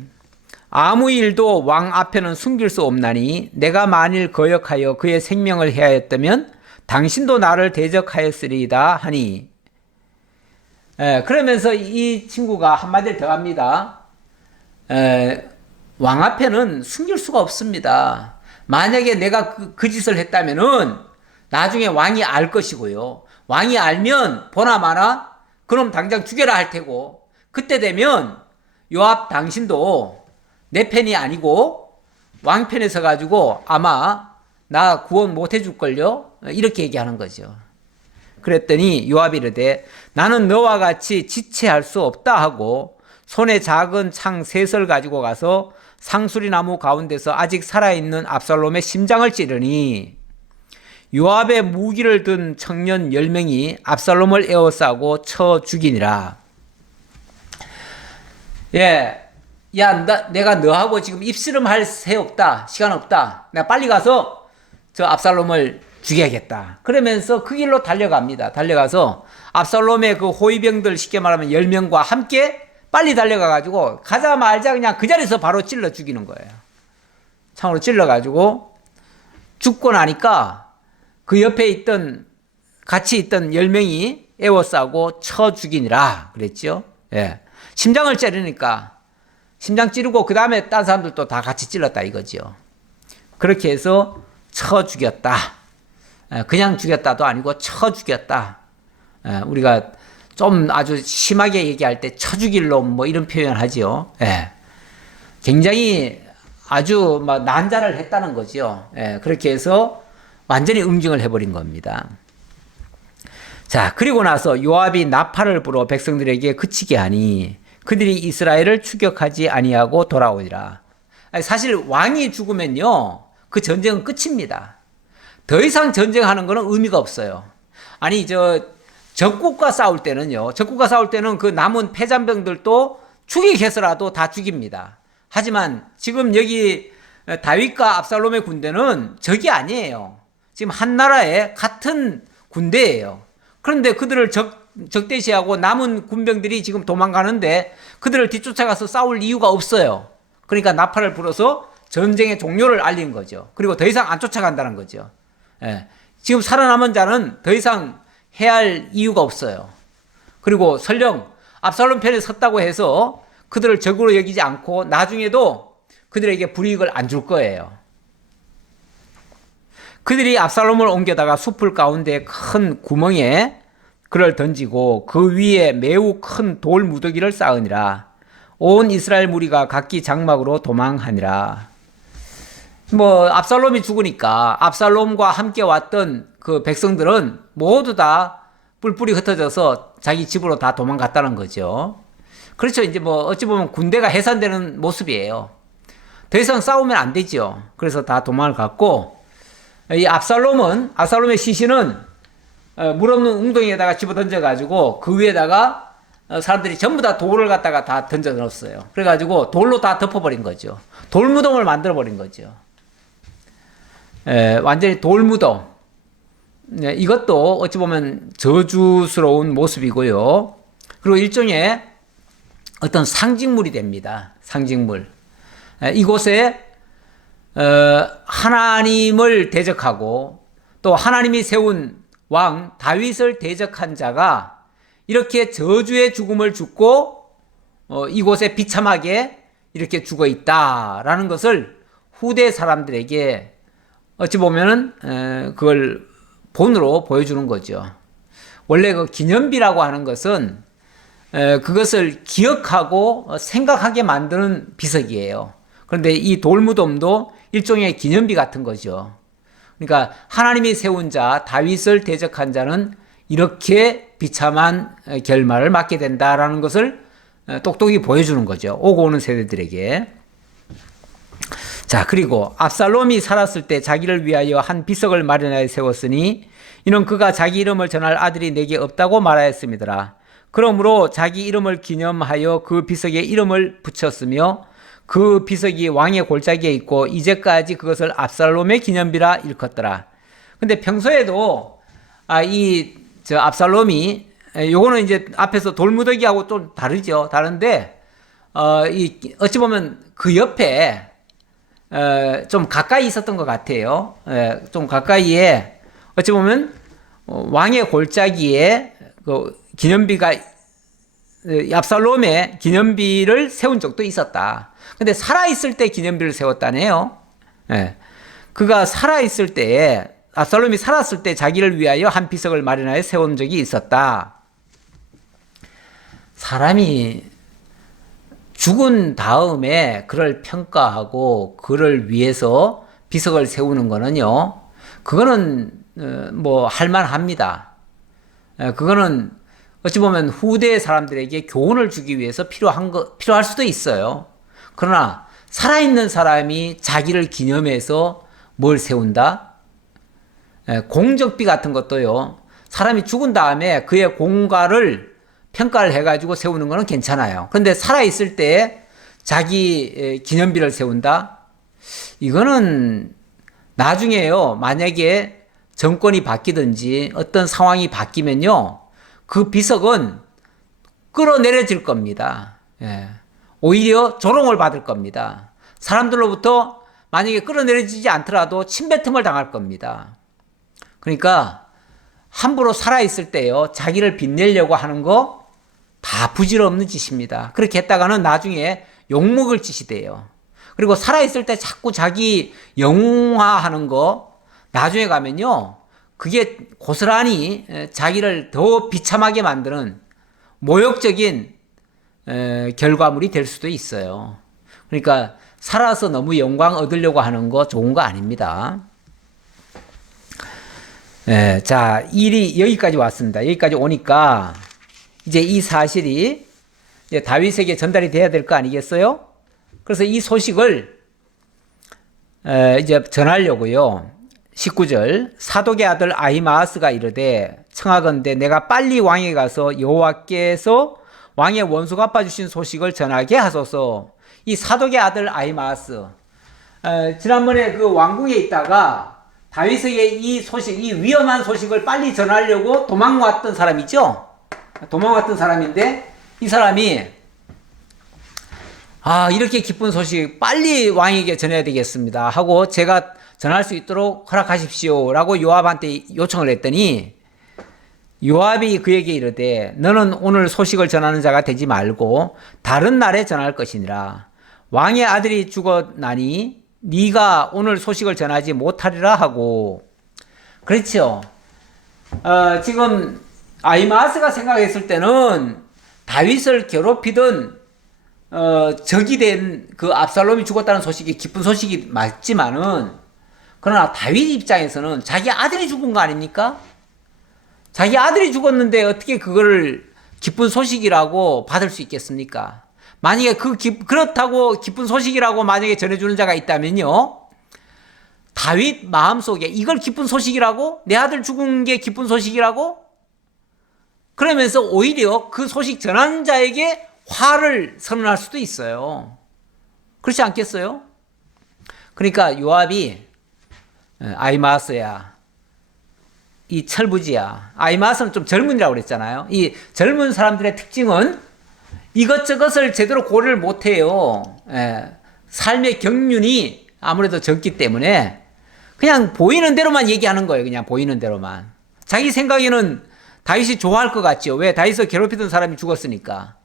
아무 일도 왕 앞에는 숨길 수 없나니 내가 만일 거역하여 그의 생명을 해하였다면 당신도 나를 대적하였으리이다 하니 그러면서 이 친구가 한마디를 더 합니다. 왕 앞에는 숨길 수가 없습니다. 만약에 내가 그 짓을 했다면은 나중에 왕이 알 것이고요. 왕이 알면 보나마나 그럼 당장 죽여라 할 테고 그때 되면 요압 당신도 내 편이 아니고 왕 편에 서가지고 아마 나 구원 못 해줄걸요? 이렇게 얘기하는 거죠. 그랬더니 요압이 이르되 나는 너와 같이 지체할 수 없다 하고 손에 작은 창 3설 가지고 가서 상수리 나무 가운데서 아직 살아있는 압살롬의 심장을 찌르니 요압의 무기를 든 청년 10명이 압살롬을 에워싸고 쳐 죽이니라. 내가 너하고 지금 입씨름할 새 없다. 시간 없다. 내가 빨리 가서 저 압살롬을 죽여야겠다. 그러면서 그 길로 달려갑니다. 달려가서 압살롬의 그 호위병들 쉽게 말하면 10명과 함께 빨리 달려가가지고 가자마자 그냥 그 자리에서 바로 찔러 죽이는 거예요. 창으로 찔러가지고 죽고 나니까 그 옆에 같이 있던 10명이 에워싸고 쳐 죽이니라 그랬죠. 심장을 찌르니까 심장 찌르고 그 다음에 다른 사람들도 다 같이 찔렀다 이거죠. 그렇게 해서 쳐 죽였다. 그냥 죽였다도 아니고 쳐 죽였다. 우리가 좀 아주 심하게 얘기할 때 쳐 죽일 놈 뭐 이런 표현을 하죠. 굉장히 아주 막 난자를 했다는 거죠. 그렇게 해서 완전히 응징을 해버린 겁니다. 자, 그리고 나서 요압이 나팔을 불어 백성들에게 그치게 하니 그들이 이스라엘을 추격하지 아니하고 돌아오리라. 사실 왕이 죽으면요, 그 전쟁은 끝입니다. 더 이상 전쟁하는 거는 의미가 없어요. 아니 적국과 싸울 때는요, 적국과 싸울 때는 그 남은 패잔병들도 추격해서라도 다 죽입니다. 하지만 지금 여기 다윗과 압살롬의 군대는 적이 아니에요. 지금 한 나라의 같은 군대예요. 그런데 그들을 적대시하고 남은 군병들이 지금 도망가는데 그들을 뒤쫓아가서 싸울 이유가 없어요. 그러니까 나팔을 불어서 전쟁의 종료를 알린 거죠. 그리고 더 이상 안 쫓아간다는 거죠. 예. 지금 살아남은 자는 더 이상 해야 할 이유가 없어요. 그리고 설령 압살롬 편에 섰다고 해서 그들을 적으로 여기지 않고 나중에도 그들에게 불이익을 안 줄 거예요. 그들이 압살롬을 옮겨다가 숲을 가운데 큰 구멍에 그를 던지고 그 위에 매우 큰 돌 무더기를 쌓으니라. 온 이스라엘 무리가 각기 장막으로 도망하니라. 압살롬이 죽으니까 압살롬과 함께 왔던 그 백성들은 모두 다 뿔뿔이 흩어져서 자기 집으로 다 도망갔다는 거죠. 그렇죠. 이제 어찌 보면 군대가 해산되는 모습이에요. 더 이상 싸우면 안 되죠. 그래서 다 도망을 갔고, 이 압살롬의 시신은 물 없는 웅덩이에다가 집어 던져가지고 그 위에다가 사람들이 전부 다 돌을 갖다가 다 던져 넣었어요. 그래가지고 돌로 다 덮어버린 거죠. 돌무덤을 만들어버린 거죠. 완전히 돌무덤. 이것도 어찌 보면 저주스러운 모습이고요. 그리고 일종의 어떤 상징물이 됩니다. 상징물. 이곳에 하나님을 대적하고 또 하나님이 세운 왕 다윗을 대적한 자가 이렇게 저주의 죽음을 죽고 이곳에 비참하게 이렇게 죽어 있다라는 것을 후대 사람들에게 어찌 보면은 그걸 본으로 보여주는 거죠. 원래 그 기념비라고 하는 것은 그것을 기억하고 생각하게 만드는 비석이에요. 그런데 이 돌무덤도 일종의 기념비 같은 거죠. 그러니까 하나님이 세운 자, 다윗을 대적한 자는 이렇게 비참한 결말을 맞게 된다라는 것을 똑똑히 보여주는 거죠. 오고 오는 세대들에게. 자, 그리고 압살롬이 살았을 때 자기를 위하여 한 비석을 마련하여 세웠으니 이는 그가 자기 이름을 전할 아들이 내게 없다고 말하였음이더라. 그러므로 자기 이름을 기념하여 그 비석에 이름을 붙였으며 그 비석이 왕의 골짜기에 있고 이제까지 그것을 압살롬의 기념비라 일컫더라. 근데 평소에도 압살롬이 요거는 이제 앞에서 돌무더기하고 좀 다르죠. 다른데 어찌 보면 그 옆에 좀 가까이 있었던 것 같아요. 좀 가까이에 어찌 보면 왕의 골짜기에 그 기념비가 압살롬의 기념비를 세운 적도 있었다. 근데 살아있을 때 기념비를 세웠다네요. 그가 살아있을 때에 압살롬이 살았을 때 자기를 위하여 한 비석을 마련하여 세운 적이 있었다. 사람이 죽은 다음에 그를 평가하고 그를 위해서 비석을 세우는 거는요, 그거는 할만합니다. 그거는 어찌 보면 후대 사람들에게 교훈을 주기 위해서 필요할 수도 있어요. 그러나 살아있는 사람이 자기를 기념해서 뭘 세운다? 공적비 같은 것도요, 사람이 죽은 다음에 그의 공과를 평가를 해가지고 세우는 거는 괜찮아요. 그런데 살아있을 때 자기 기념비를 세운다? 이거는 나중에요, 만약에 정권이 바뀌든지 어떤 상황이 바뀌면요, 그 비석은 끌어내려질 겁니다. 오히려 조롱을 받을 겁니다. 사람들로부터 만약에 끌어내려지지 않더라도 침뱉음을 당할 겁니다. 그러니까 함부로 살아있을 때요, 자기를 빛내려고 하는 거 다 부질없는 짓입니다. 그렇게 했다가는 나중에 욕먹을 짓이 돼요. 그리고 살아있을 때 자꾸 자기 영웅화하는 거 나중에 가면요, 그게 고스란히 자기를 더 비참하게 만드는 모욕적인 결과물이 될 수도 있어요. 그러니까 살아서 너무 영광 얻으려고 하는 거 좋은 거 아닙니다. 자, 일이 여기까지 왔습니다. 여기까지 오니까 이제 이 사실이 이제 다윗에게 전달이 돼야 될 거 아니겠어요? 그래서 이 소식을 이제 전하려고요. 19절 사독의 아들 아히마아스가 이르되 청하건대 내가 빨리 왕에 가서 여호와께서 왕의 원수 갚아주신 소식을 전하게 하소서. 이 사독의 아들 아히마아스, 지난번에 그 왕궁에 있다가 다윗에게 이 소식, 이 위험한 소식을 빨리 전하려고 도망왔던 사람이죠. 도망왔던 사람인데 이 사람이 이렇게 기쁜 소식 빨리 왕에게 전해야 되겠습니다 하고 제가 전할 수 있도록 허락하십시오 라고 요압한테 요청을 했더니 요압이 그에게 이르되 너는 오늘 소식을 전하는 자가 되지 말고 다른 날에 전할 것이니라. 왕의 아들이 죽었나니 네가 오늘 소식을 전하지 못하리라 하고. 그렇죠. 지금 아히마아스가 생각했을 때는 다윗을 괴롭히던 적이 된 그 압살롬이 죽었다는 소식이 기쁜 소식이 맞지만은, 그러나 다윗 입장에서는 자기 아들이 죽은 거 아닙니까? 자기 아들이 죽었는데 어떻게 그거를 기쁜 소식이라고 받을 수 있겠습니까? 만약에 그렇다고 기쁜 소식이라고 만약에 전해주는 자가 있다면요, 다윗 마음속에 이걸 기쁜 소식이라고? 내 아들 죽은 게 기쁜 소식이라고? 그러면서 오히려 그 소식 전하는 자에게 화를 선언할 수도 있어요. 그렇지 않겠어요? 그러니까 요압이 아히마아스야, 이 철부지야. 아히마아스는 좀 젊은이라고 그랬잖아요. 이 젊은 사람들의 특징은 이것저것을 제대로 고려를 못해요. 삶의 경륜이 아무래도 적기 때문에 그냥 보이는 대로만 얘기하는 거예요. 그냥 보이는 대로만. 자기 생각에는 다윗이 좋아할 것 같죠. 왜? 다윗을 괴롭히던 사람이 죽었으니까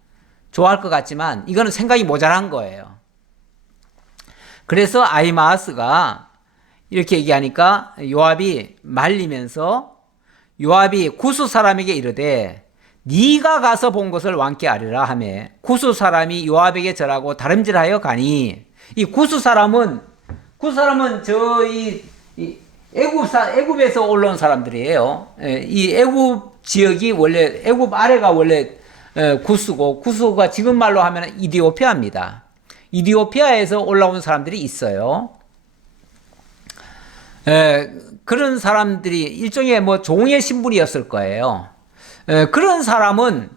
좋아할 것 같지만 이거는 생각이 모자란 거예요. 그래서 아히마아스가 이렇게 얘기하니까 요압이 말리면서 요압이 구스 사람에게 이르되 네가 가서 본 것을 왕께 아뢰라 하며 구스 사람이 요압에게 절하고 다름질하여 가니, 이 구스 사람은 애굽에서 올라온 사람들이에요. 이 애굽 지역이 원래 애굽 아래가 원래 구스고, 구스가 지금 말로 하면 이디오피아입니다. 이디오피아에서 올라온 사람들이 있어요. 그런 사람들이 일종의 뭐 종의 신분이었을 거예요. 그런 사람은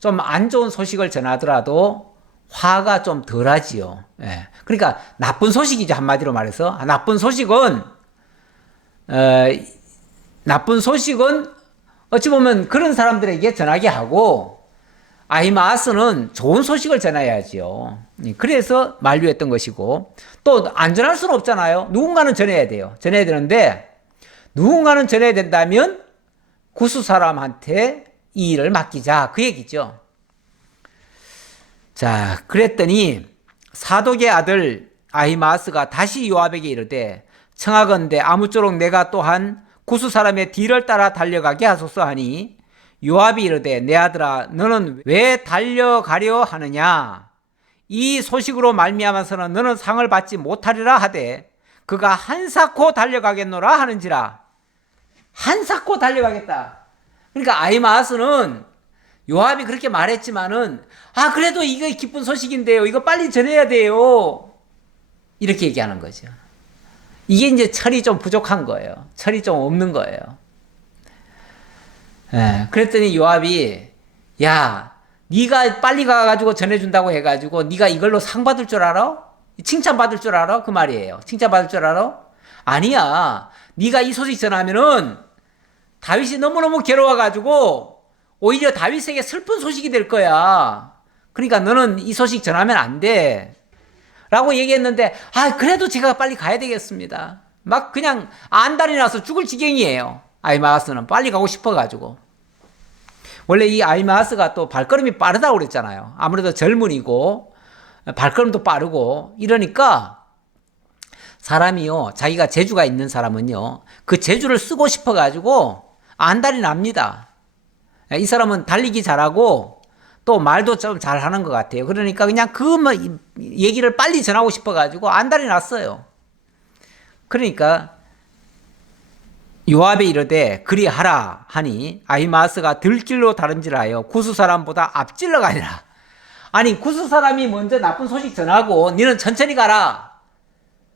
좀 안 좋은 소식을 전하더라도 화가 좀 덜하지요. 그러니까 나쁜 소식이죠. 한마디로 말해서 나쁜 소식은 어찌 보면 그런 사람들에게 전하게 하고, 아히마아스는 좋은 소식을 전해야지요. 그래서 만류했던 것이고, 또 안 전할 수는 없잖아요. 누군가는 전해야 돼요. 전해야 되는데 누군가는 전해야 된다면 구스 사람한테 이 일을 맡기자, 그 얘기죠. 자, 그랬더니 사독의 아들 아히마아스가 다시 요압에게 이르되 청하건대 아무쪼록 내가 또한 구스 사람의 뒤를 따라 달려가게 하소서 하니, 요압이 이르되 내 아들아 너는 왜 달려가려 하느냐? 이 소식으로 말미암아서는 너는 상을 받지 못하리라 하되 그가 한사코 달려가겠노라 하는지라. 한사코 달려가겠다. 그러니까 아히마아스는 요압이 그렇게 말했지만은 그래도 이거 기쁜 소식인데요, 이거 빨리 전해야 돼요, 이렇게 얘기하는 거죠. 이게 이제 철이 좀 부족한 거예요. 철이 좀 없는 거예요. 그랬더니 요압이 야, 네가 빨리 가가지고 전해준다고 해가지고 네가 이걸로 상 받을 줄 알아? 칭찬 받을 줄 알아? 그 말이에요. 칭찬 받을 줄 알아? 아니야. 네가 이 소식 전하면은 다윗이 너무너무 괴로워가지고 오히려 다윗에게 슬픈 소식이 될 거야. 그러니까 너는 이 소식 전하면 안 돼 라고 얘기했는데, 그래도 제가 빨리 가야 되겠습니다. 막 그냥 안달이 나서 죽을 지경이에요. 아히마아스는 빨리 가고 싶어가지고. 원래 이 아히마아스가 또 발걸음이 빠르다고 그랬잖아요. 아무래도 젊은이고 발걸음도 빠르고 이러니까 사람이요, 자기가 재주가 있는 사람은요, 그 재주를 쓰고 싶어가지고 안달이 납니다. 이 사람은 달리기 잘하고 또 말도 좀 잘하는 것 같아요. 그러니까 그냥 얘기를 빨리 전하고 싶어가지고 안달이 났어요. 그러니까 요압에 이르되 그리하라 하니 아히마아스가 들길로 다름질하여 구스 사람보다 앞질러 가니라. 아니 구스 사람이 먼저 나쁜 소식 전하고 니는 천천히 가라.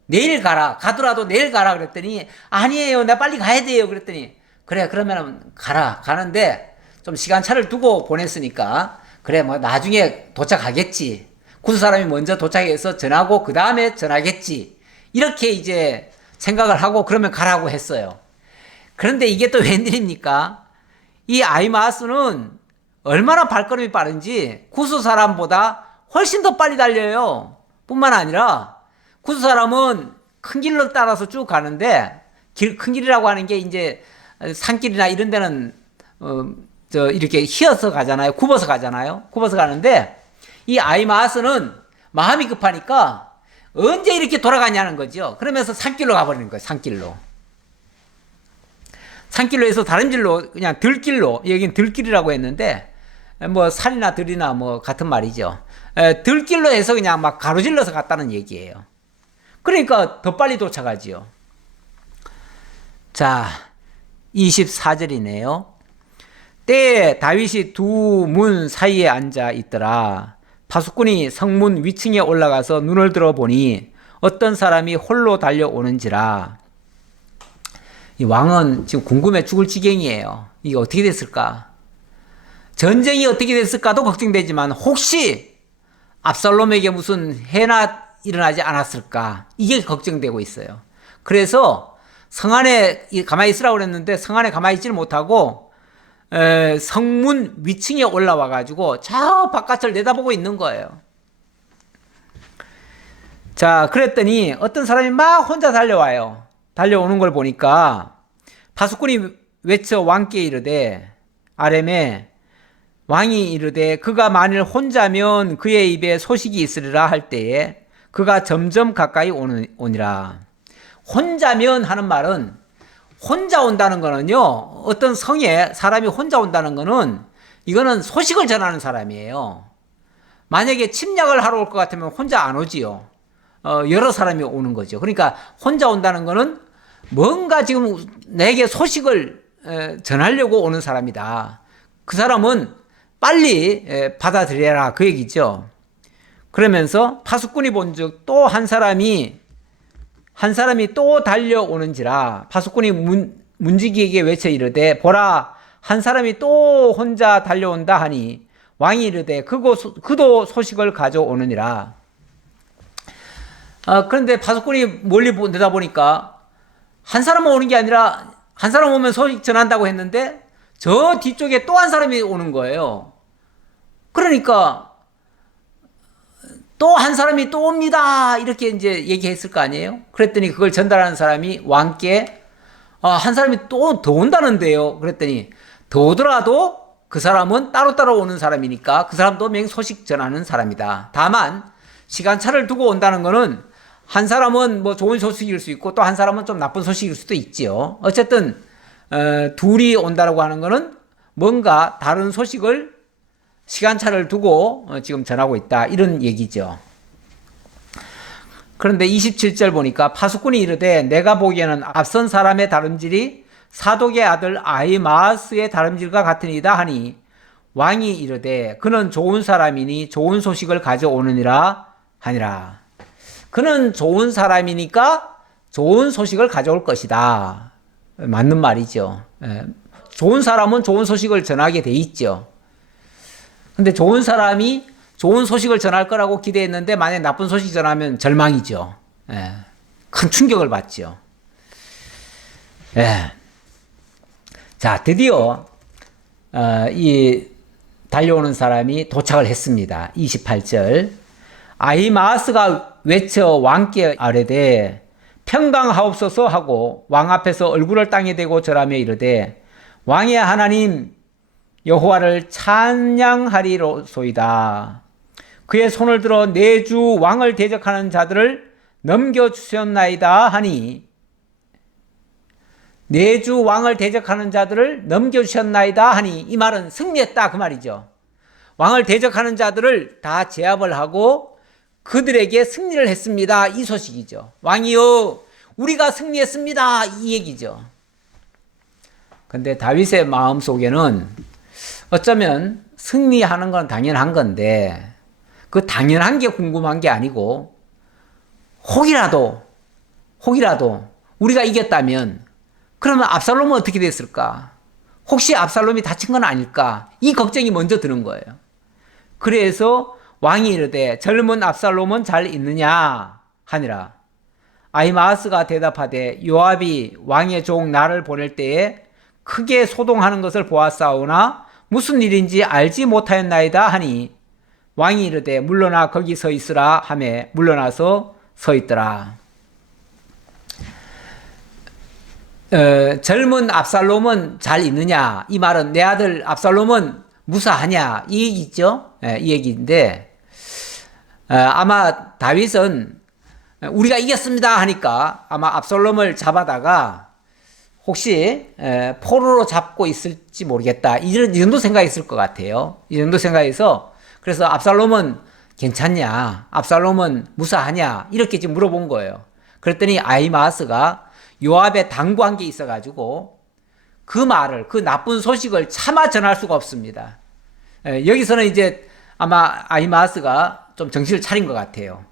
내일 가라. 가더라도 내일 가라 그랬더니 아니에요. 나 빨리 가야 돼요. 그랬더니 그래 그러면 가라. 가는데 좀 시간차를 두고 보냈으니까 그래 뭐 나중에 도착하겠지. 구스 사람이 먼저 도착해서 전하고 그 다음에 전하겠지. 이렇게 이제 생각을 하고 그러면 가라고 했어요. 그런데 이게 또 웬일입니까? 이 아이마스는 얼마나 발걸음이 빠른지 구스 사람보다 훨씬 더 빨리 달려요. 뿐만 아니라 구스 사람은 큰 길로 따라서 쭉 가는데 큰 길이라고 하는 게 이제 산길이나 이런 데는 이렇게 휘어서 가잖아요. 굽어서 가잖아요. 굽어서 가는데 이 아이마스는 마음이 급하니까 언제 이렇게 돌아가냐는 거죠. 그러면서 산길로 가버리는 거예요. 산길로. 산길로 해서 다른 길로 그냥 들길로, 여기는 들길이라고 했는데 뭐 산이나 들이나 뭐 같은 말이죠. 들길로 해서 그냥 막 가로질러서 갔다는 얘기예요. 그러니까 더 빨리 도착하지요. 자, 24절이네요. 때에 다윗이 두 문 사이에 앉아 있더라. 파수꾼이 성문 위층에 올라가서 눈을 들어보니 어떤 사람이 홀로 달려오는지라. 이 왕은 지금 궁금해 죽을 지경이에요. 이게 어떻게 됐을까? 전쟁이 어떻게 됐을까도 걱정되지만 혹시 압살롬에게 무슨 해나 일어나지 않았을까? 이게 걱정되고 있어요. 그래서 성 안에 가만히 있으라고 그랬는데 성 안에 가만히 있지를 못하고 성문 위층에 올라와 가지고 저 바깥을 내다보고 있는 거예요. 자, 그랬더니 어떤 사람이 막 혼자 달려와요. 달려오는 걸 보니까 파수꾼이 외쳐 왕께 이르되 아렘에 왕이 이르되 그가 만일 혼자면 그의 입에 소식이 있으리라 할 때에 그가 점점 가까이 오니라. 혼자면 하는 말은 혼자 온다는 거는요, 어떤 성에 사람이 혼자 온다는 거는 이거는 소식을 전하는 사람이에요. 만약에 침략을 하러 올 것 같으면 혼자 안 오지요. 여러 사람이 오는 거죠. 그러니까 혼자 온다는 거는 뭔가 지금 내게 소식을 전하려고 오는 사람이다. 그 사람은 빨리 받아들여라 그 얘기죠. 그러면서 파수꾼이 본즉 또 한 사람이 또 달려오는지라. 파수꾼이 문지기에게 외쳐 이르되 보라 한 사람이 또 혼자 달려온다 하니 왕이 이르되 그도 소식을 가져오느니라. 그런데 파수꾼이 멀리 내다보니까 한 사람만 오는 게 아니라 한 사람 오면 소식 전한다고 했는데 저 뒤쪽에 또 한 사람이 오는 거예요. 그러니까 또 한 사람이 또 옵니다. 이렇게 이제 얘기했을 거 아니에요? 그랬더니 그걸 전달하는 사람이 왕께 한 사람이 또 더 온다는데요. 그랬더니 더 오더라도 그 사람은 따로따로 오는 사람이니까 그 사람도 맹소식 전하는 사람이다. 다만 시간차를 두고 온다는 거는 한 사람은 뭐 좋은 소식일 수 있고 또 한 사람은 좀 나쁜 소식일 수도 있지요. 어쨌든 둘이 온다라고 하는 거는 뭔가 다른 소식을 시간차를 두고 지금 전하고 있다 이런 얘기죠. 그런데 27절 보니까 파수꾼이 이르되 내가 보기에는 앞선 사람의 다름질이 사독의 아들 아히마아스의 다름질과 같으니이다 하니 왕이 이르되 그는 좋은 사람이니 좋은 소식을 가져오느니라 하니라. 그는 좋은 사람이니까 좋은 소식을 가져올 것이다. 맞는 말이죠. 좋은 사람은 좋은 소식을 전하게 돼 있죠. 근데 좋은 사람이 좋은 소식을 전할 거라고 기대했는데 만약에 나쁜 소식 전하면 절망이죠. 큰 충격을 받죠. 자, 드디어 이 달려오는 사람이 도착을 했습니다. 28절. 아히마아스가 외쳐 왕께 아뢰되 평강하옵소서 하고 왕 앞에서 얼굴을 땅에 대고 절하며 이르되 왕의 하나님 여호와를 찬양하리로소이다. 그의 손을 들어 내 주 왕을 대적하는 자들을 넘겨주셨나이다 하니 내 주 왕을 대적하는 자들을 넘겨주셨나이다 하니 이 말은 승리했다 그 말이죠. 왕을 대적하는 자들을 다 제압을 하고 그들에게 승리를 했습니다. 이 소식이죠. 왕이여 우리가 승리했습니다. 이 얘기죠. 근데 다윗의 마음속에는 어쩌면 승리하는 건 당연한 건데 그 당연한 게 궁금한 게 아니고 혹이라도 우리가 이겼다면 그러면 압살롬은 어떻게 됐을까? 혹시 압살롬이 다친 건 아닐까? 이 걱정이 먼저 드는 거예요. 그래서 왕이 이르되 젊은 압살롬은 잘 있느냐 하니라. 아히마아스가 대답하되 요압이 왕의 종 나를 보낼 때에 크게 소동하는 것을 보았사오나 무슨 일인지 알지 못하였나이다 하니 왕이 이르되 물러나 거기 서 있으라 하매 물러나서 서 있더라. 젊은 압살롬은 잘 있느냐, 이 말은 내 아들 압살롬은 무사하냐 이 얘기죠. 이 얘기인데 아마 다윗은 우리가 이겼습니다 하니까 아마 압살롬을 잡아다가 혹시 포로로 잡고 있을지 모르겠다 이 정도 생각했을 것 같아요. 이 정도 생각해서 그래서 압살롬은 괜찮냐, 압살롬은 무사하냐 이렇게 지금 물어본 거예요. 그랬더니 아히마아스가 요압에 당부한 게 있어가지고 그 말을, 그 나쁜 소식을 차마 전할 수가 없습니다. 여기서는 이제 아마 아히마아스가 좀 정신을 차린 것 같아요.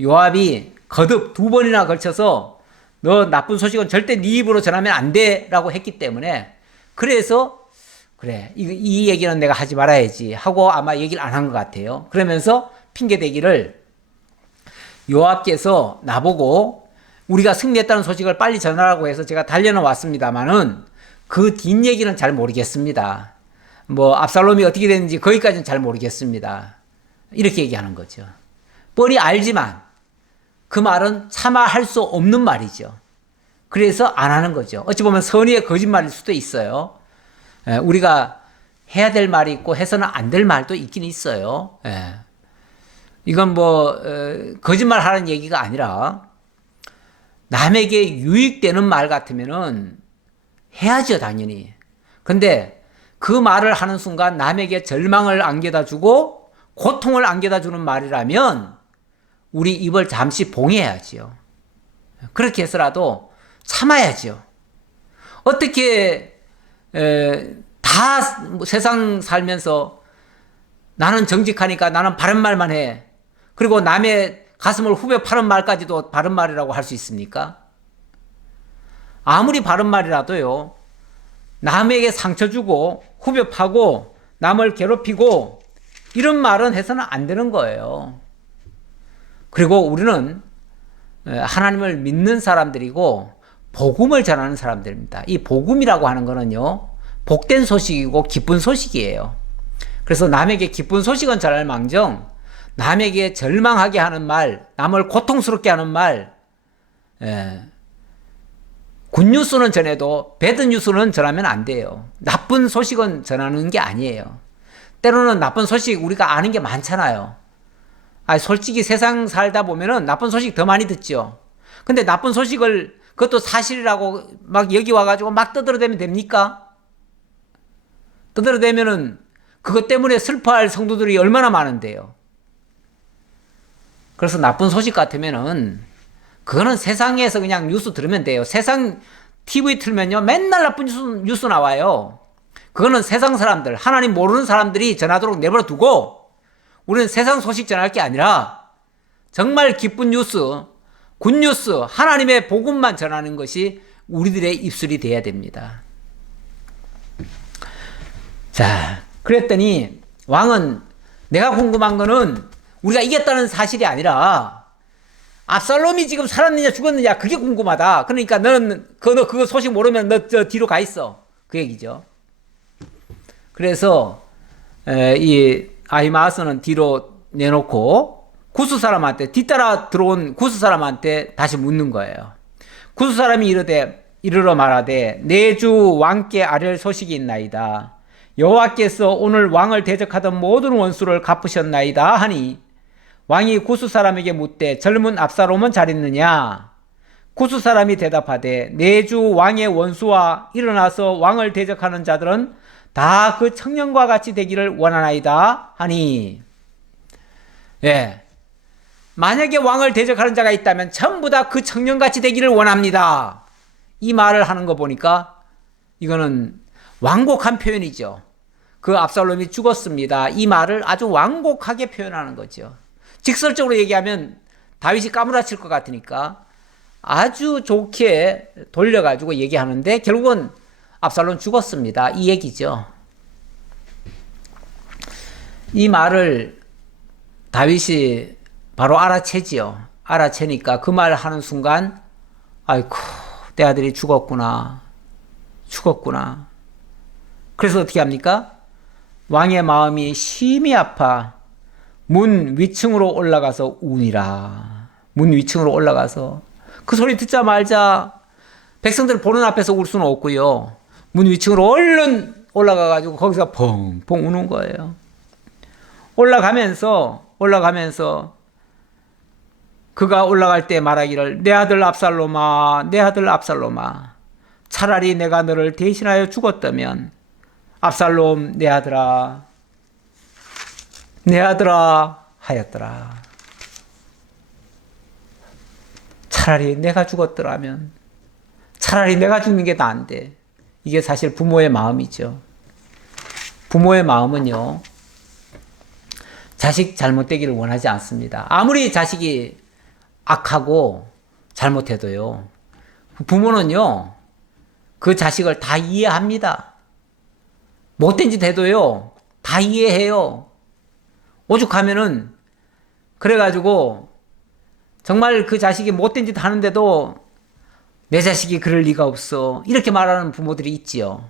요압이 거듭 2번이나 걸쳐서 너 나쁜 소식은 절대 네 입으로 전하면 안 돼 라고 했기 때문에 그래서 그래 이 얘기는 내가 하지 말아야지 하고 아마 얘기를 안 한 것 같아요. 그러면서 핑계대기를 요압께서 나보고 우리가 승리했다는 소식을 빨리 전하라고 해서 제가 달려나왔습니다만은 그 뒷얘기는 잘 모르겠습니다. 뭐 압살롬이 어떻게 됐는지 거기까지는 잘 모르겠습니다. 이렇게 얘기하는 거죠. 뻔히 알지만 그 말은 차마 할 수 없는 말이죠. 그래서 안 하는 거죠. 어찌 보면 선의의 거짓말일 수도 있어요. 우리가 해야 될 말이 있고 해서는 안 될 말도 있긴 있어요. 이건 뭐 거짓말 하는 얘기가 아니라 남에게 유익되는 말 같으면은 해야죠, 당연히. 근데 그 말을 하는 순간 남에게 절망을 안겨다 주고 고통을 안겨다 주는 말이라면 우리 입을 잠시 봉해야지요. 그렇게 해서라도 참아야죠. 어떻게 다 세상 살면서 나는 정직하니까 나는 바른 말만 해. 그리고 남의 가슴을 후벼 파는 말까지도 바른 말이라고 할 수 있습니까? 아무리 바른 말이라도요, 남에게 상처 주고 후벼 파고 남을 괴롭히고 이런 말은 해서는 안 되는 거예요. 그리고 우리는 하나님을 믿는 사람들이고 복음을 전하는 사람들입니다. 이 복음이라고 하는 거는요, 복된 소식이고 기쁜 소식이에요. 그래서 남에게 기쁜 소식은 전할 망정 남에게 절망하게 하는 말, 남을 고통스럽게 하는 말, 굿뉴스는 전해도 배드뉴스는 전하면 안 돼요. 나쁜 소식은 전하는 게 아니에요. 때로는 나쁜 소식 우리가 아는 게 많잖아요. 솔직히 세상 살다 보면은 나쁜 소식 더 많이 듣죠. 근데 나쁜 소식을 그것도 사실이라고 막 여기 와가지고 막 떠들어대면 됩니까? 떠들어대면은 그것 때문에 슬퍼할 성도들이 얼마나 많은데요. 그래서 나쁜 소식 같으면은 그거는 세상에서 그냥 뉴스 들으면 돼요. 세상 TV 틀면요 맨날 나쁜 뉴스 나와요. 그거는 세상 사람들, 하나님 모르는 사람들이 전하도록 내버려 두고 우리는 세상 소식 전할 게 아니라 정말 기쁜 뉴스, 굿뉴스, 하나님의 복음만 전하는 것이 우리들의 입술이 돼야 됩니다. 자, 그랬더니 왕은 내가 궁금한 거는 우리가 이겼다는 사실이 아니라 압살롬이 지금 살았느냐 죽었느냐 그게 궁금하다. 그러니까 너는 그거 소식 모르면 너 저 뒤로 가 있어. 그 얘기죠. 그래서 이 아히마아스는 뒤로 내놓고 구스 사람한테 뒤따라 들어온 구스 사람한테 다시 묻는 거예요. 구스 사람이 이르러 말하되 내 주 왕께 아뢰 소식이 있나이다. 여호와께서 오늘 왕을 대적하던 모든 원수를 갚으셨나이다 하니 왕이 구스 사람에게 묻되 젊은 압살롬은 잘 있느냐? 구스 사람이 대답하되 내 주 왕의 원수와 일어나서 왕을 대적하는 자들은 다 그 청년과 같이 되기를 원하나이다 하니 만약에 왕을 대적하는 자가 있다면 전부 다 그 청년같이 되기를 원합니다. 이 말을 하는 거 보니까 이거는 완곡한 표현이죠. 그 압살롬이 죽었습니다. 이 말을 아주 완곡하게 표현하는 거죠. 직설적으로 얘기하면 다윗이 까무라칠 것 같으니까 아주 좋게 돌려가지고 얘기하는데 결국은 압살롬 죽었습니다. 이 얘기죠. 이 말을 다윗이 바로 알아채지요. 알아채니까 그 말 하는 순간 아이고 내 아들이 죽었구나. 그래서 어떻게 합니까? 왕의 마음이 심히 아파 문 위층으로 올라가서 우니라. 문 위층으로 올라가서 그 소리 듣자마자 백성들 보는 앞에서 울 수는 없고요. 문 위층으로 얼른 올라가가지고 거기서 펑펑 우는 거예요. 올라가면서 그가 올라갈 때 말하기를 내 아들 압살롬아 차라리 내가 너를 대신하여 죽었다면 압살롬 내 아들아 하였더라. 차라리 내가 죽었더라면 차라리 내가 죽는 게 나은데 이게 사실 부모의 마음이죠. 부모의 마음은요 자식 잘못되기를 원하지 않습니다. 아무리 자식이 악하고 잘못해도요 부모는요 그 자식을 다 이해합니다. 못된 짓 해도요 다 이해해요. 오죽하면은 그래가지고 정말 그 자식이 못된 짓 하는데도 내 자식이 그럴 리가 없어 이렇게 말하는 부모들이 있지요.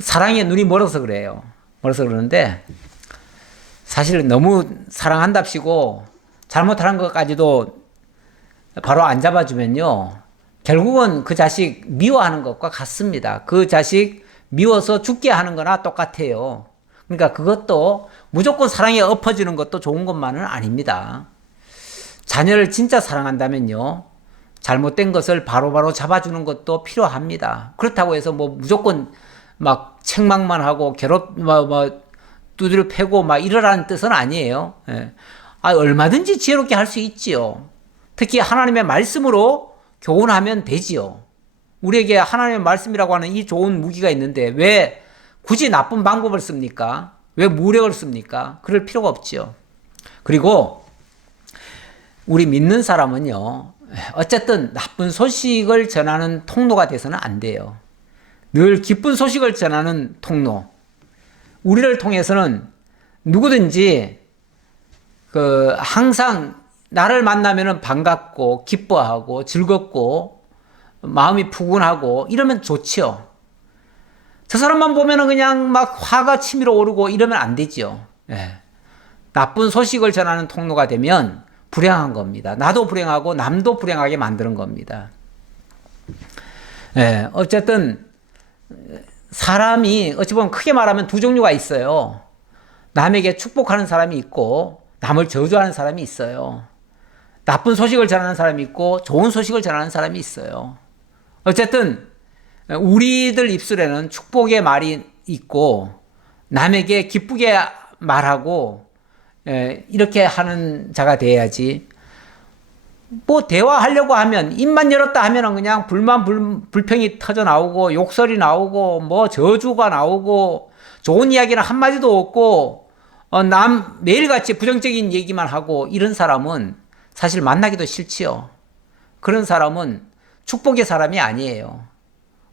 사랑에 눈이 멀어서 그래요. 멀어서 그러는데 사실 너무 사랑한답시고 잘못하는 것까지도 바로 안 잡아주면요 결국은 그 자식 미워하는 것과 같습니다. 그 자식 미워서 죽게 하는 거나 똑같아요. 그러니까 그것도 무조건 사랑에 엎어지는 것도 좋은 것만은 아닙니다. 자녀를 진짜 사랑한다면요 잘못된 것을 바로바로 잡아주는 것도 필요합니다. 그렇다고 해서 뭐 무조건 막 책망만 하고 두드려 패고 막 이러라는 뜻은 아니에요. 얼마든지 지혜롭게 할 수 있지요. 특히 하나님의 말씀으로 교훈하면 되지요. 우리에게 하나님의 말씀이라고 하는 이 좋은 무기가 있는데 왜 굳이 나쁜 방법을 씁니까? 왜 무력을 씁니까? 그럴 필요가 없지요. 그리고 우리 믿는 사람은요 어쨌든 나쁜 소식을 전하는 통로가 돼서는 안 돼요. 늘 기쁜 소식을 전하는 통로. 우리를 통해서는 누구든지 항상 나를 만나면은 반갑고 기뻐하고 즐겁고 마음이 푸근하고 이러면 좋지요. 저 사람만 보면은 그냥 막 화가 치밀어 오르고 이러면 안 되죠. 나쁜 소식을 전하는 통로가 되면 불행한 겁니다. 나도 불행하고 남도 불행하게 만드는 겁니다. 어쨌든 사람이 어찌 보면 크게 말하면 두 종류가 있어요. 남에게 축복하는 사람이 있고 남을 저주하는 사람이 있어요. 나쁜 소식을 전하는 사람이 있고 좋은 소식을 전하는 사람이 있어요. 어쨌든 우리들 입술에는 축복의 말이 있고 남에게 기쁘게 말하고 이렇게 하는 자가 돼야지. 뭐 대화하려고 하면 입만 열었다 하면은 그냥 불평이 터져 나오고 욕설이 나오고 뭐 저주가 나오고 좋은 이야기는 한마디도 없고 매일같이 부정적인 얘기만 하고 이런 사람은 사실 만나기도 싫지요. 그런 사람은 축복의 사람이 아니에요.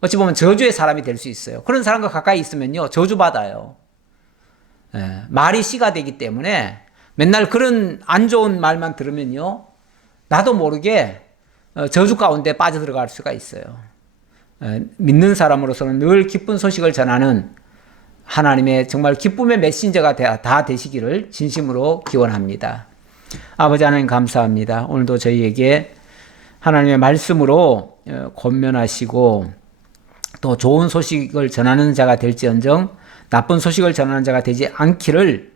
어찌 보면 저주의 사람이 될 수 있어요. 그런 사람과 가까이 있으면요 저주받아요. 말이 씨가 되기 때문에 맨날 그런 안 좋은 말만 들으면요 나도 모르게 저주 가운데 빠져들어갈 수가 있어요. 믿는 사람으로서는 늘 기쁜 소식을 전하는 하나님의 정말 기쁨의 메신저가 다 되시기를 진심으로 기원합니다. 아버지 하나님 감사합니다. 오늘도 저희에게 하나님의 말씀으로 권면하시고 또 좋은 소식을 전하는 자가 될지언정 나쁜 소식을 전하는 자가 되지 않기를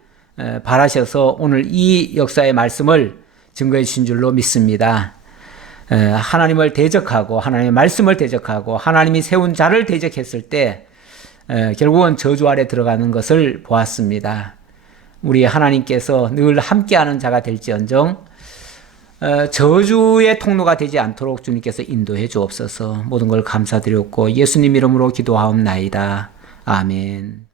바라셔서 오늘 이 역사의 말씀을 증거해 주신 줄로 믿습니다. 하나님을 대적하고 하나님의 말씀을 대적하고 하나님이 세운 자를 대적했을 때 결국은 저주 아래 들어가는 것을 보았습니다. 우리 하나님께서 늘 함께하는 자가 될지언정 저주의 통로가 되지 않도록 주님께서 인도해 주옵소서. 모든 걸 감사드렸고 예수님 이름으로 기도하옵나이다. 아멘.